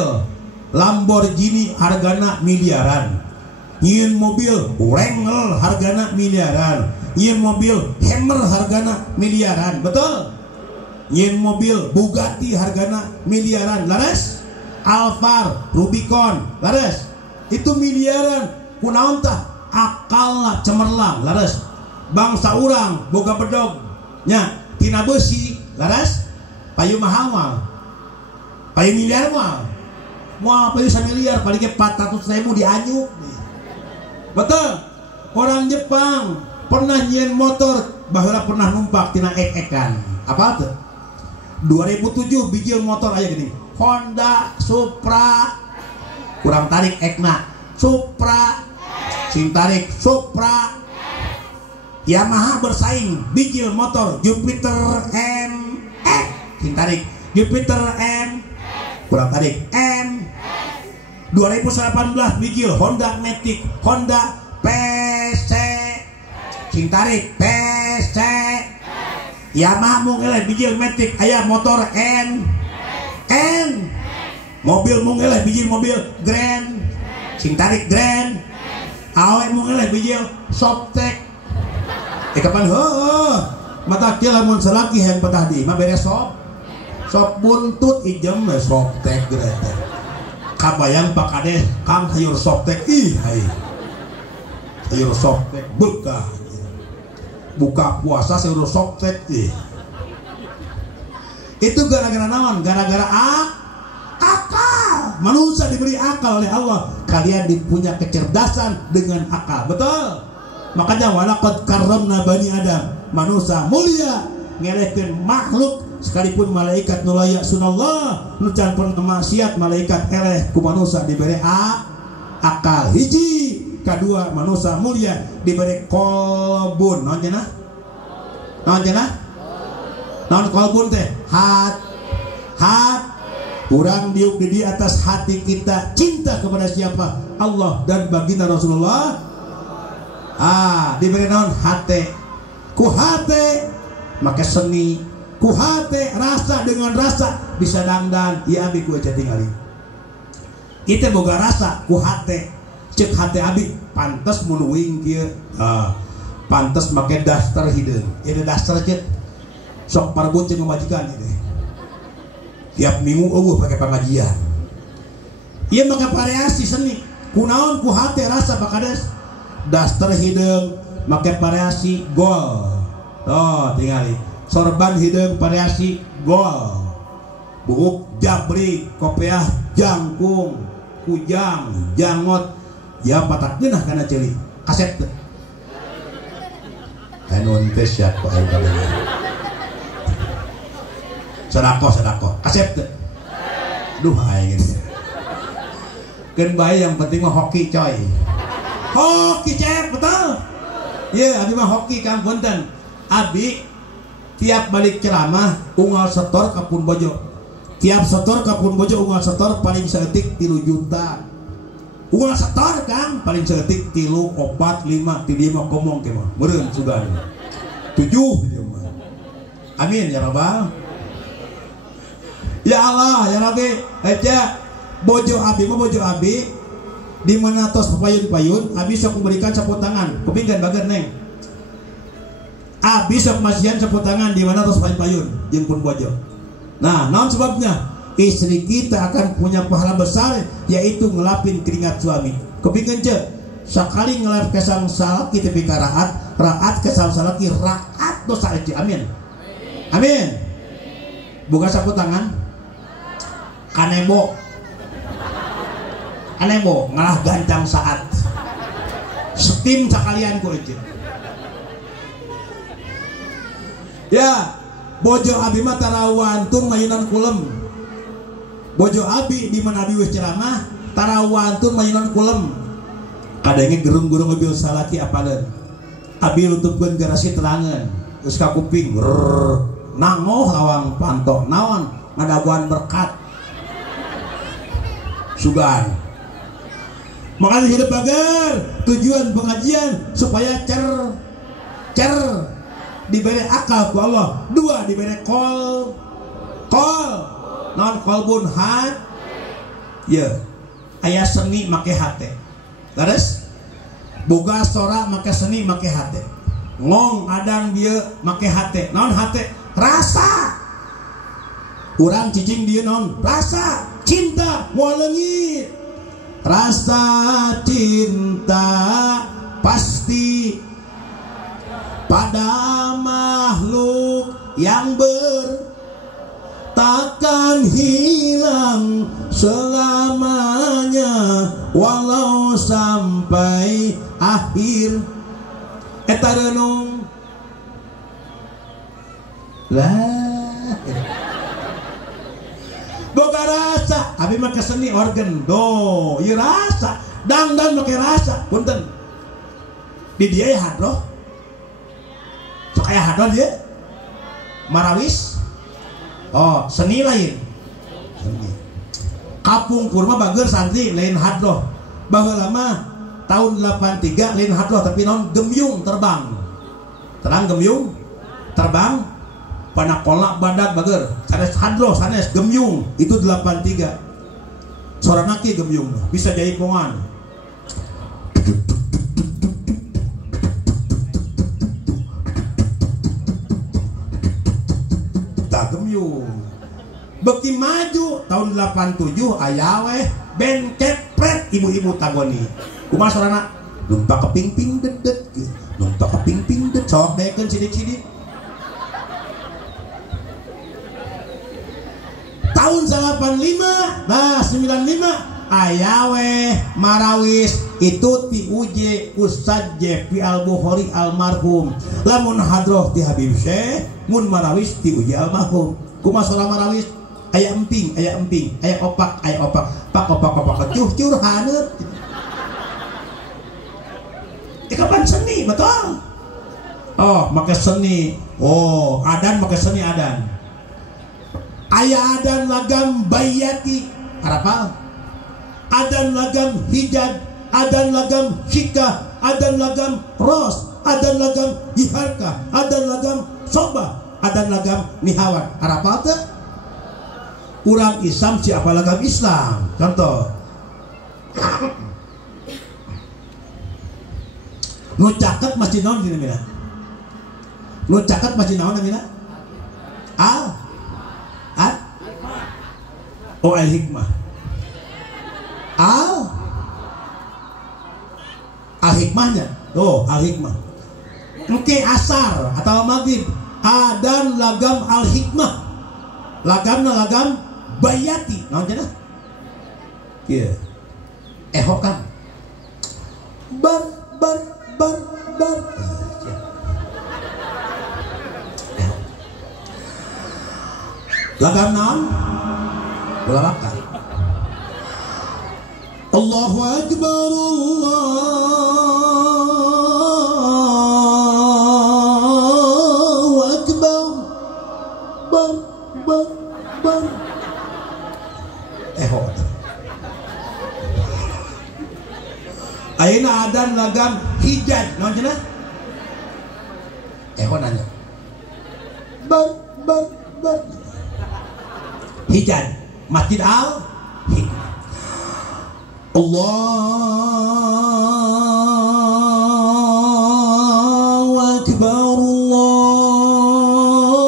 Lamborghini hargana miliaran, nyin mobil Wrangler hargana miliaran, nyin mobil Hammer hargana miliaran. Betul? Nyin mobil Bugatti hargana miliaran. Laras? Alphard, Rubicon, laras? Itu miliaran. Kunaon tah? Akalna cemerlang. Laras? Bangsa urang boga bedog nya tina besi. Laras? Payu mahal, payu miliar mau payu 1 miliar paling 400.000 dianyuk. Betul? Orang Jepang pernah nyen motor, baheula pernah numpak tina ek-ekan. Apa tuh? 2007 biji motor aya gini. Honda Supra. Kurang tarik ekna. Supra. Sing tarik Supra. Yamaha bersaing biji motor Jupiter MX. Sing tarik Jupiter M. Kurang tarik M. 2018 biji Honda Matic, Honda PC. Sing tarik PC. Yamaha mung eleh biji Matic aya motor N. Mobil mung eleh biji mobil Grand. Sing tarik Grand. Awe mung eleh biji Softek. Kapan mata kieu lamun salaki hen patah di mah beres sop buntut ijem we Softek grete. Kabayang Pak Kades Kang sayur Softek ih hai. Sayur Softek bekah. Buka puasa sayur Softek ih. Itu gara-gara naon? Gara-gara akal. Manusia diberi akal oleh Allah. Kalian punya kecerdasan dengan akal. Betul? Makanya walaqad karramna bani Adam. Manusia mulia ngelehkeun makhluk sekalipun malaikat nu layak sunallah nu can pernah maksiat malaikat eleh ku manusia diberi akal. Hiji, kedua manusia mulia diberi kolbun. Naon cenah? Naon kolbun teh? Hat. Kurang diuk di atas hati kita cinta kepada siapa? Allah dan baginda Rasulullah. Diberi naon? Hate. Ku hate maka seni, ku hate rasa, dengan rasa bisa dangdan. Iya abi ku aja tinggali. Kita boga rasa ku hate. Cek hate abi pantes mun wing kieu. pantes make daster hideung. Jadi daster cek sok parbut jeung majikan itu. Tiap minggu eueuh pake pengajian. Ieu make variasi seni. Kunaon ku hate rasa bakades. Daster hideung make variasi gol. Oh, tingali. Sorban hideung variasi gol. Buuk jabri, kopiah jangkung, kujang, jangot. Ya patak geunah kana ceuli. Kasep teu. Anu teh sia kok aya kabeh. Sedako. Kasep teu. Duh aing. Keun bae yang penting mah hoki coy. Hoki cek betul. Iya, abi mah hoki Kang punten. Abi tiap balik ceramah unggal setor ka Pun Bojo. Tiap setor ka Pun Bojo unggal setor paling saeutik 3 juta. Unggal setor Kang paling saeutik 3, 4, 5 ti dieu mah komong ke mah. Meureun sugan. 7 dieu mah. Amin ya rabbal. Ya Allah ya Rabbi, aja bojo abi mah bojo abi di mana tos payun-payun abi sok memberikan sapu tangan. Kupingkeun bageun neng. Abi sok masihan sapu tangan di mana tos payun-payun jeung Pun Bojo. Nah, naon sebabnya? Istri kita akan punya pahala besar, yaitu ngelapin keringat suami. Kepingin ce, sekali ngelap kesang salaki tapi raat kesang salaki raat dosa aja. Amin. Amin. Buka sapu tangan. Kanebo ngalah gancang saat. Steam sekalian ku aja. Ya. Bojo abi mah tarawantung mayunan kulem. Bojo abi di mana abi wis ceramah tarawantung mayunan kulem. Kadenge gerung-gerung mobil salaki apaleun. Abi lutupkeun garasi terangan. Geus ka kuping. Nangoh lawang pantok naon ngadaguan berkat. Sugan. Makanya hidup bager. Tujuan pengajian supaya cer diberi akal ku Allah. 2 diberi kol non kolbun hat ya aya seni make hate terus boga sora make seni make hate ngong adang dia make hate non hate rasa urang cicing dia non rasa cinta moaleungi rasa cinta pasti pada makhluk yang takkan hilang selamanya walau sampai akhir. Eta renung lah boga rasa abi mah keseni organ do ieu rasa dangdan make rasa punten di dieu hadroh sok aya hadon dia marawis. Oh, seni lain. Seni. Kapung kurma bager santri lain hadroh. Baheula mah tahun 83 lain hadroh tapi non gemyung terbang. Terang gemyung terbang pana kolak badak bager. Sanes hadroh sanes gemyung itu 83. Sorana ki gemyung bisa jadi pongan. Beki maju tahun 87 aya weh ben kepret ibu-ibu tagoni kumaha sorana numpak keping-ping dedet numpak keping-ping dedet sok dekeun sidik-sidik tahun 85 nah 95 aya weh marawis itu ti uje Ustaz Jepi Al-Bukhari almarhum lamun hadroh ti Habib Syekh mun marawis ti uje almarhum kumaha sorana marawis aya emping, aya opak, pak opak cuh haneut. Kapan seni, betul? Oh, make seni. Oh, adan make seni adan. Aya adan lagam bayati, harapal. Adan lagam hijab, adan lagam syika, adan lagam ros, adan lagam jiharka, adan lagam soba, adan lagam nihawan. Harapal teu? Urang Islam siapa lagam Islam contoh Nu caket masjid naon dina mina? Nu caket masjid naon mina? Al Oh al-hikmah. Al-hikmahnya. Oh, al-hikmah. Oke, asar atau maghrib. Adan lagam al-hikmah. Lagamna lagam bayati. Naon cenah? Kieu. Ehokan. Bar. Lagam naon? Ulamakan. Allahu Akbar, Allahu Akbar. Bar. Ayeuna adan lagam hijaj, naon cenah? Nanya. Bar. Hijaj, Masjid Al-Hikmah. Allahu Akbar,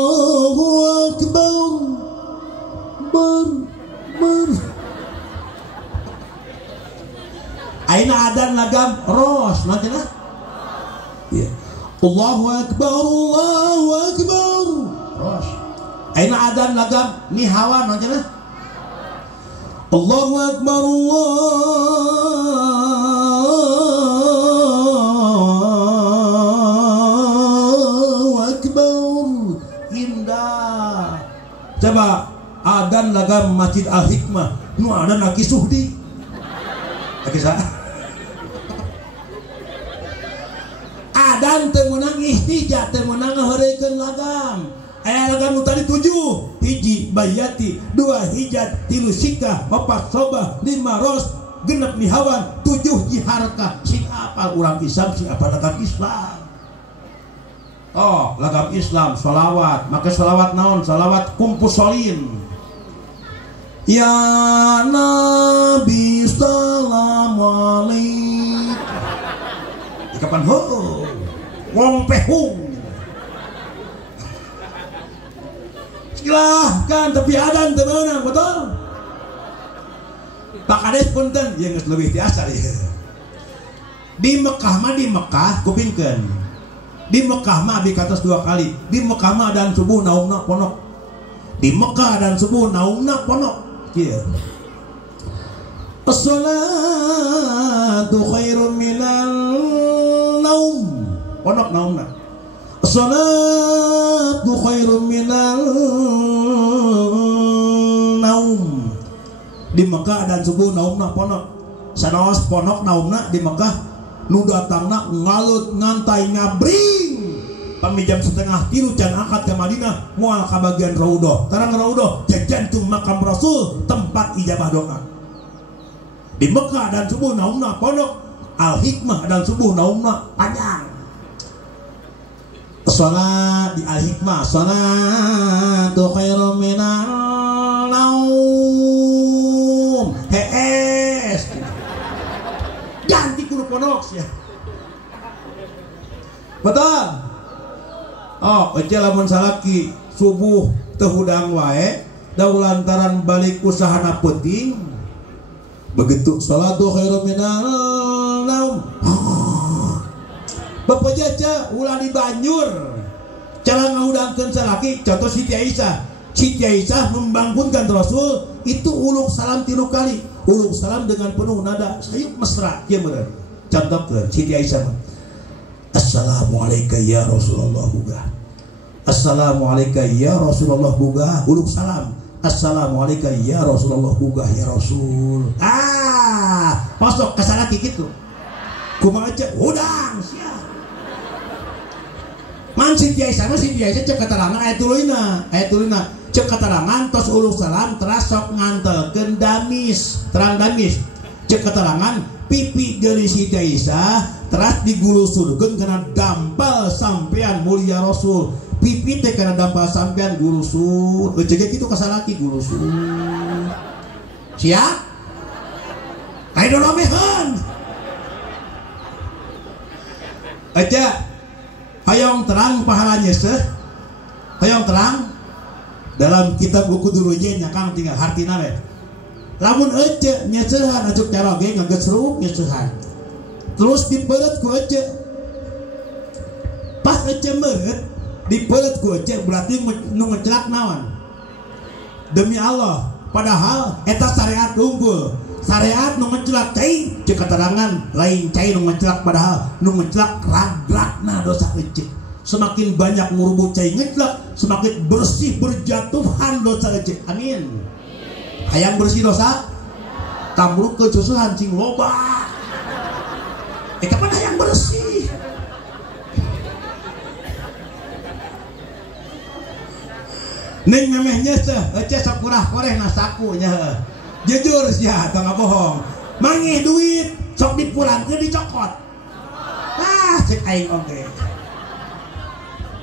Allahu Akbar. Bar. Aina adan lagam ros, nanti lah. Iya. Allahu Akbar, Allahu Akbar. Ros. Aina adan lagam nihawan, nanti lah. Allahu Akbar, Allahu Akbar. Indah. Coba adan lagam Masjid Al-Hikmah. Nu adan laki suhdi. Laki sah. Adan teu meunang ihtijah, teu meunang ngaheurekeun lagam. Aya lagam nu tadi 7, hiji bayati, 2 hijat, 3 sikah, 4 sobah, 5 ros, 6 nihawan, 7 jiharkah. Sing apal urang Islam, sing apal lagam Islam. Oh, lagam Islam sholawat, maka sholawat naon? Sholawat kumpusolin. Ya Nabi salamu alaikum. Kapan ho? Wong pehung. Silahkan, tapi adan teu meunang, betul? Pak Kades punten, yang geus leuwih ti asal ya. Di Mekah kupingkeun. Di Mekah mah abi katos 2 kali. Di Mekah mah adan subuh naumna ponok. Di Mekah adan subuh naumna ponok. Kieu. As-salatu khairum minan naum. Ponok naumna. As-salatu khairum minan naum. Di Mekah dan subuh naumna ponok. Sanaos ponok naumna di Mekah nu datangna ngalut ngantai ngabring. Pami jam 2:30 can angkat ke Madinah moal ka bagian Raudhah. Tarang Raudhah jantung makam Rasul, tempat ijabah doa. Di Mekah dan subuh naumna ponok. Al-Hikmah dan subuh naumna panjang. Salat di Al-Hikmah, salatu khairum minan naum. Hees. Ganti kudu ponok ya. Betul. Oh, ece lamun salaki subuh teu hudang wae, da lantaran balik usahana penting. Begitu salatu khairum minan naum. Bapak jaja ulah di Banjur cara ngahudangkeun salaki, contoh Siti Aisyah. Siti Aisyah membangunkan Rasul itu uluk salam 3 kali. Uluk salam dengan penuh nada sayup mesra kieu meureun. Contohkeun Siti Aisyah. Assalamualaikum ya Rasulullah buga. Assalamualaikum ya Rasulullah buga. Uluk salam. Assalamualaikum ya Rasulullah buga ya Rasul. Masuk ke salaki kitu. Kumaha aja udang sia. Man Siti Aisyah cek keterangan ayat tulina cek keterangan tos uluk salam terasok ngantelkeun damis terang damis cek keterangan pipi dari Siti Aisyah teras digulusurkeun kana dampal sampean mulia Rasul. Pipi teh kana dampal sampean gulusur cek kitu kasalaki gulusur siap ayo dolamehan aja hayong terang pahalanya hayong terang dalam kitab buku durujen kang tinggal hartina we lamun aja nyesehan ajuk cara ge ngagesruk nyesehan terus dipeut ku aja pas aja meureut dipeut ku aja berarti nu ngecelak naon demi Allah padahal eta syariat unggul syariat nu ngecelak cai cek keterangan lain cai nu ngecelak padahal nu ngecelak ragrakna dosa ecek semakin banyak ngurubu cai ngecelak semakin bersih berjatuhan dosa ecek amin hayang bersih dosa tamruk kecusuhan cing loba kapan hayang bersih neng memehnya ece sakurah koreh nasakunya jujur ya tong bohong mangih duit sok dipulangkeun dicokot cek aing oge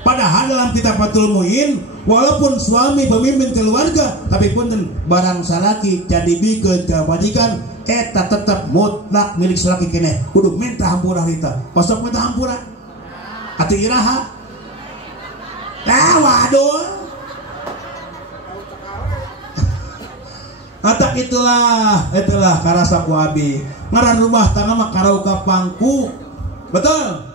padahal dalam kitab Fathul Muin walaupun suami pemimpin keluarga tapi punten barang salaki jadi bikeun ka majikan eta tetep mutlak milik salaki keneh kudu minta hampura kita pasok minta hampura atuh iraha waduh Atak itulah karasa ku abi ngaran rumah tangga mah karauka pangku betul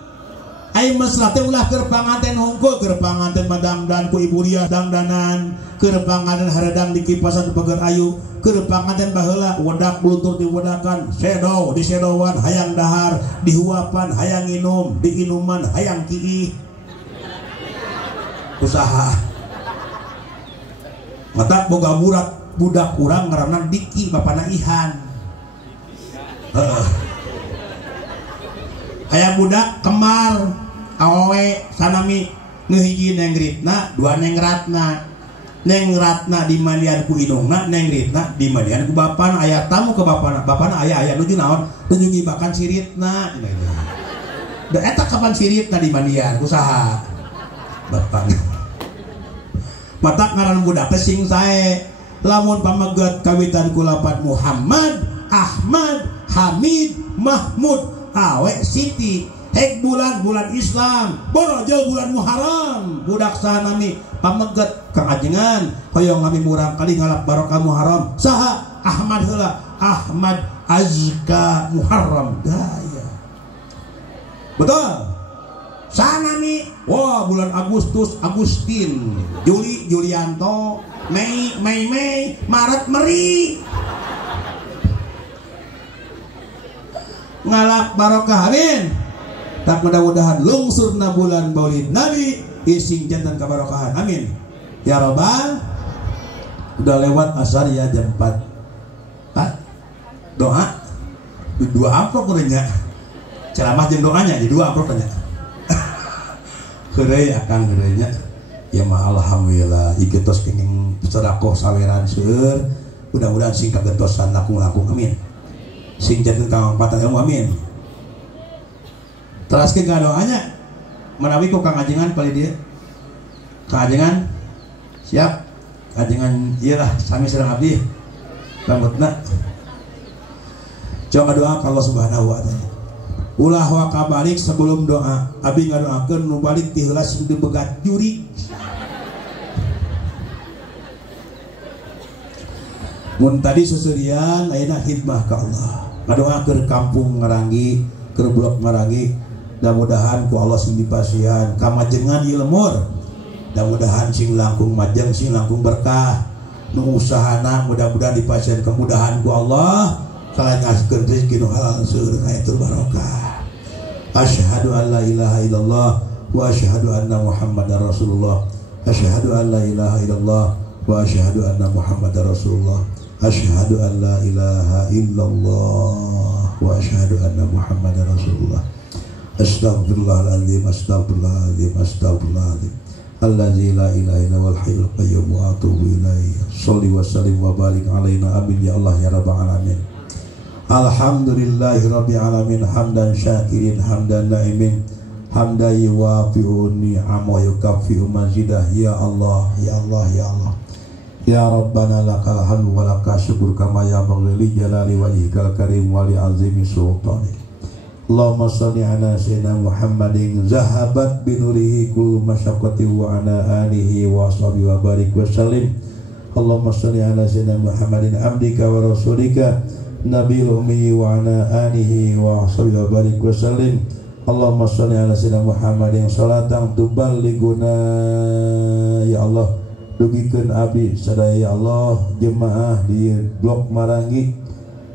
ai mesra teh ulah keur panganten hungkul keur panganten madangdan ku ibu dia dangdanan keur panganten haredang di kipasan pagar ayu keur panganten baheula wedak blutur diwedakan sedo di sedowan hayang dahar dihuapan hayang inum di inuman hayang kiih usaha mata boga burak budak kurang ngaranna Diki bapana Ihan aya budak Kemar awewe sanami ngehiji Neng Ritna dua Neng Ratna di mandian ku indungna Neng Ritna di mandian ku bapana aya tamu ke bapana aya nuju naon nuju ngibakan si Ritna da eta kapan si Ritna di mandian usaha bapana mata ngaran budak teh sing sae lamun pamaget kawitan kulapat Muhammad Ahmad Hamid Mahmud awe Siti hek bulan Islam borojol bulan Muharram budak sahanami pamaget kaajengan hoyong ngami murang kali ngalap barokah Muharram saha Ahmad heula Ahmad Azka Muharram daya betul sanami wah bulan Agustus Agustin Juli Julianto Mei Maret Meri ngalap barokah amin tak mudah-mudahan lungsurna bulan Maulid Nabi ising jantan kabarokahan amin ya robbal udah lewat asar ya jam 4 doa di 2 amplop kurenya ceramah jam doanya di 2 amplop nya kerei akan kerenya ya mah alhamdulillah igetos kenging sedekah saweran seueur mudah-mudahan sing kagentosan langkung-langkung amin sing janten kawampatan ilmu amin teraskeun ka doanya menawi ku Kang Ajengan pali dieu Kang Ajengan siap Ajengan ieu lah sami sareng abdi rambutna coba doa ka Allah Subhanahu wa taala ulah wa kabalik sebelum doa abdi ngadoakeun nu balik ti heula sing dibegat juri mun tadi susurian ayeuna khidmah ka Allah ngadoakeun kampung Ngarangi keur blok Ngarangi mudah-mudahan ku Allah sing dipasihan kamajengan ieu lemur mudah-mudahan sing langkung majeng sing langkung berkah nu usahana mudah-mudahan dipasihan kemudahan ku Allah kalayan ngaskeun rezeki nu halal seueur hayatul barokah asyhadu an la ilaha illallah wa asyhadu anna muhammadar rasulullah asyhadu an la ilaha illallah wa asyhadu anna muhammadar rasulullah asyhadu an la ilaha illallah wa asyhadu anna muhammadar rasulullah astaghfirullahaladzim astaghfirullahaladzim allazi la ilaha illa huwal hayyul qayyum wa atubu ilaihi shalli wa sallim wa barik alaina amin ya Allah ya rabbal alamin alhamdulillahi rabbil alamin hamdan syakirin hamdan naimin hamdan yuwafi'u ni'ama yukaffi'u mazidah ya Allah ya Allah ya Allah ya Rabbana lakal hamdu wa lakal syukur kama yanbaghi li jalali wajhikal karim wa li azimi sultanik Allahumma shalli ala sayyidina Muhammadin zahabat binurihi kullu masyaqqati wa ala alihi wa sahbihi wa barik wa sallim. Allahumma shalli ala sayyidina Muhammadin abdika wa rasulika nabiyil ummi wa ala alihi wa sahbihi wa barik wa sallim. Allahumma shalli ala sayyidina Muhammadin salatan tuballighuna ya Allah dugikeun abdi sadaya ya Allah jemaah di blok Marangi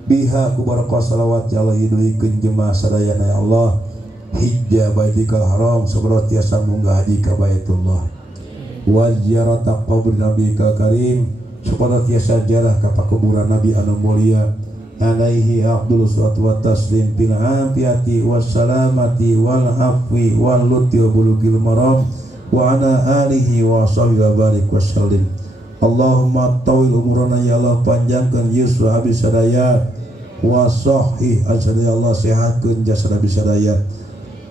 biha ku barakah salawat ya Allah hiduikeun jemaah sadayana ya Allah hijjah baitikal haram sabaraha tiasa munggah haji ka baitullah wa ziyarata qabri nabiyikal karim sabaraha tiasa ziarah ka pakuburan nabi anu mulia alaihi afdhalus salatu wa taslim bil afiyati wassalamati wal afwi wal lutfi wa bulughil maram wa ala alihi wa sahbihi wa barik wa sallim. Allahumma tawil umurana ya Allah panjangkan yusra abdi sadaya wa sahih ajri Allah sehatkeun jasad abdi sadaya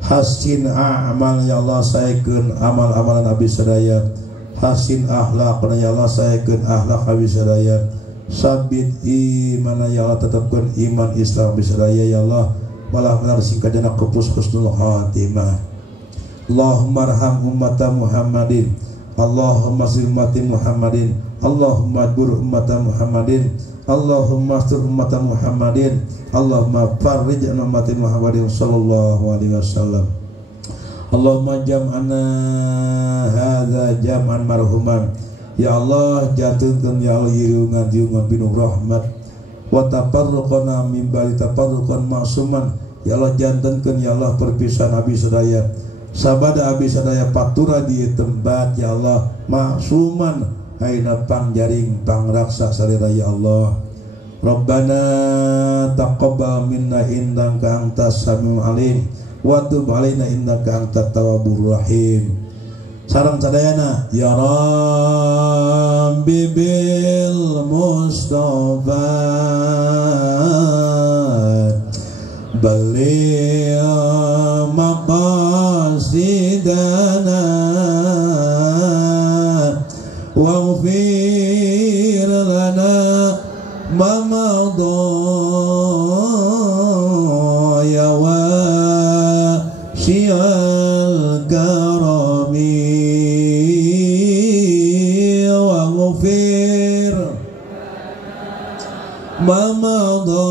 hasin a'mal ya Allah saekeun amal-amalan abdi sadaya hasin akhlaqna ya Allah saekeun akhlak abdi sadaya sabit iman ya Allah tetapkeun iman Islam abdi sadaya ya Allah malah benar singkadana kepus husnul khatimah. Allahumma arham ummata Muhammadin Allahumma sir ummati Muhammadin Allahumma dur ummata Muhammadin Allahumma astur ummata Muhammadin Allahumma farrij an ummati Muhammadin sallallahu alaihi wasallam. Allahumma jam'ana hadza jam'an marhuman ya Allah jatuhkeun ya Allah yiriungan pinuh rahmat wa tafarruqana min bali tafarruqan ma'suman ya Allah jantenkeun ya Allah perpisahan abdi sadaya sabada abdi sadaya patura di tempat ya Allah maksuman aina pangjaring pangraksa salira ya Allah. Rabbana taqabbal minna innaka antas samiul alim wa tub alaina innaka antat tawwabur rahim. Sareng sadayana ya Rabbi bil Mustafa bali maqasidana waghfir lana ma madha ya wasi'al karami waghfir ma madha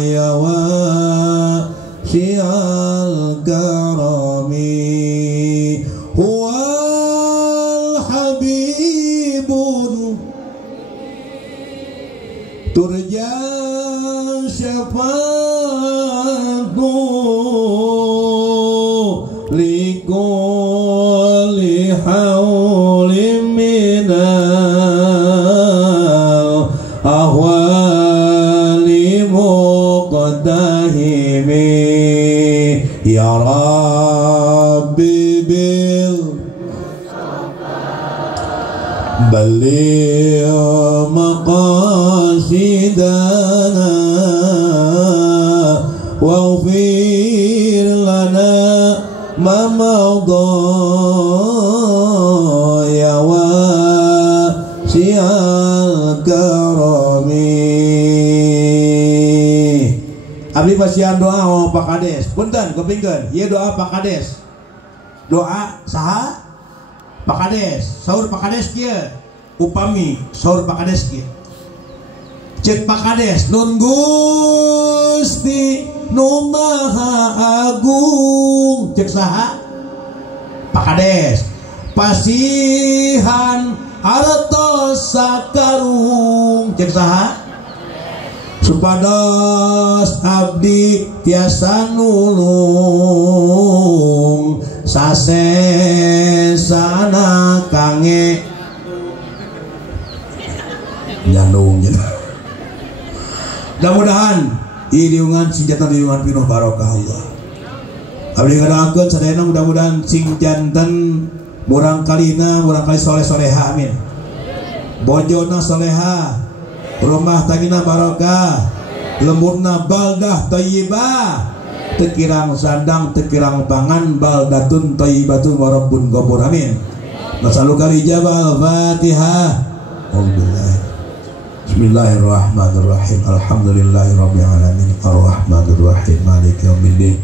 ya wasi'al karami turja syafa'atu likulli hawlim minal ahwali muqtahimi ya Rabbi bil bali maqasidana waghfir lana ma madha ya wasi'al karami. Abdi pasian doa oh Pak Kades punten kepingkeun ieu doa Pak Kades doa saha Pak Kades saur Pak Kades kieu upami saur Pak Kades kieu cek Pak Kades nun Gusti nu Maha Agung cek saha Pak Kades pasihan hartos sakarung cek saha supados abdi tiasa nulung sasesana kange nyandung gitu. Mudah-mudahan iriungan senjata iriungan pinuh barokah Allah. Abdi ngadakeun sadayana mudah-mudahan sing janten murang kalina murang kali soleh-soleha amin. Bojona soleha, rumah tangina barokah, lembutna baldah thayyibah, tekirang sandang tekirang pangan baldatun thayyibatun wa rabbun ghafur amin. Nasalukal ijabah al-Fatihah. Alhamdulillah. Bismillahirrahmanirrahim. Alhamdulillahirabbil alamin. Arrahmanirrahim. Maliki yaumiddin.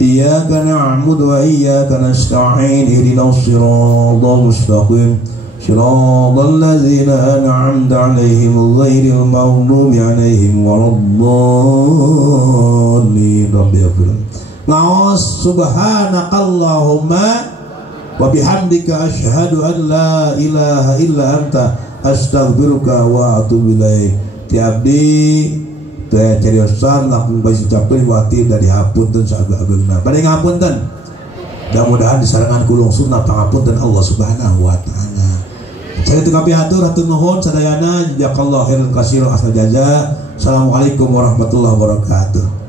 Iyyaka na'budu wa iyyaka nasta'in. Ihdinas siratal mustaqim. Shiratal ladzina an'amta 'alaihim ghairil maghdubi 'alaihim waladdallin. Rabbighfir. Ngaos subhanakallahumma wa bihamdika asyhadu an la ilaha illa anta astaghfiruka wa atubu ilaik. Ti abdi teh cariosan langsung basi ucapkeun wati da dihapunten saageng-agengna. Bade ngapunten. Mudah-mudahan disarangan kulung sunnah pangapunten Allah Subhanahu wa taala. Saya teu kapihatur hatur nuhun sadayana jazakallahu khairan katsiran asal jaza. Assalamualaikum warahmatullahi wabarakatuh.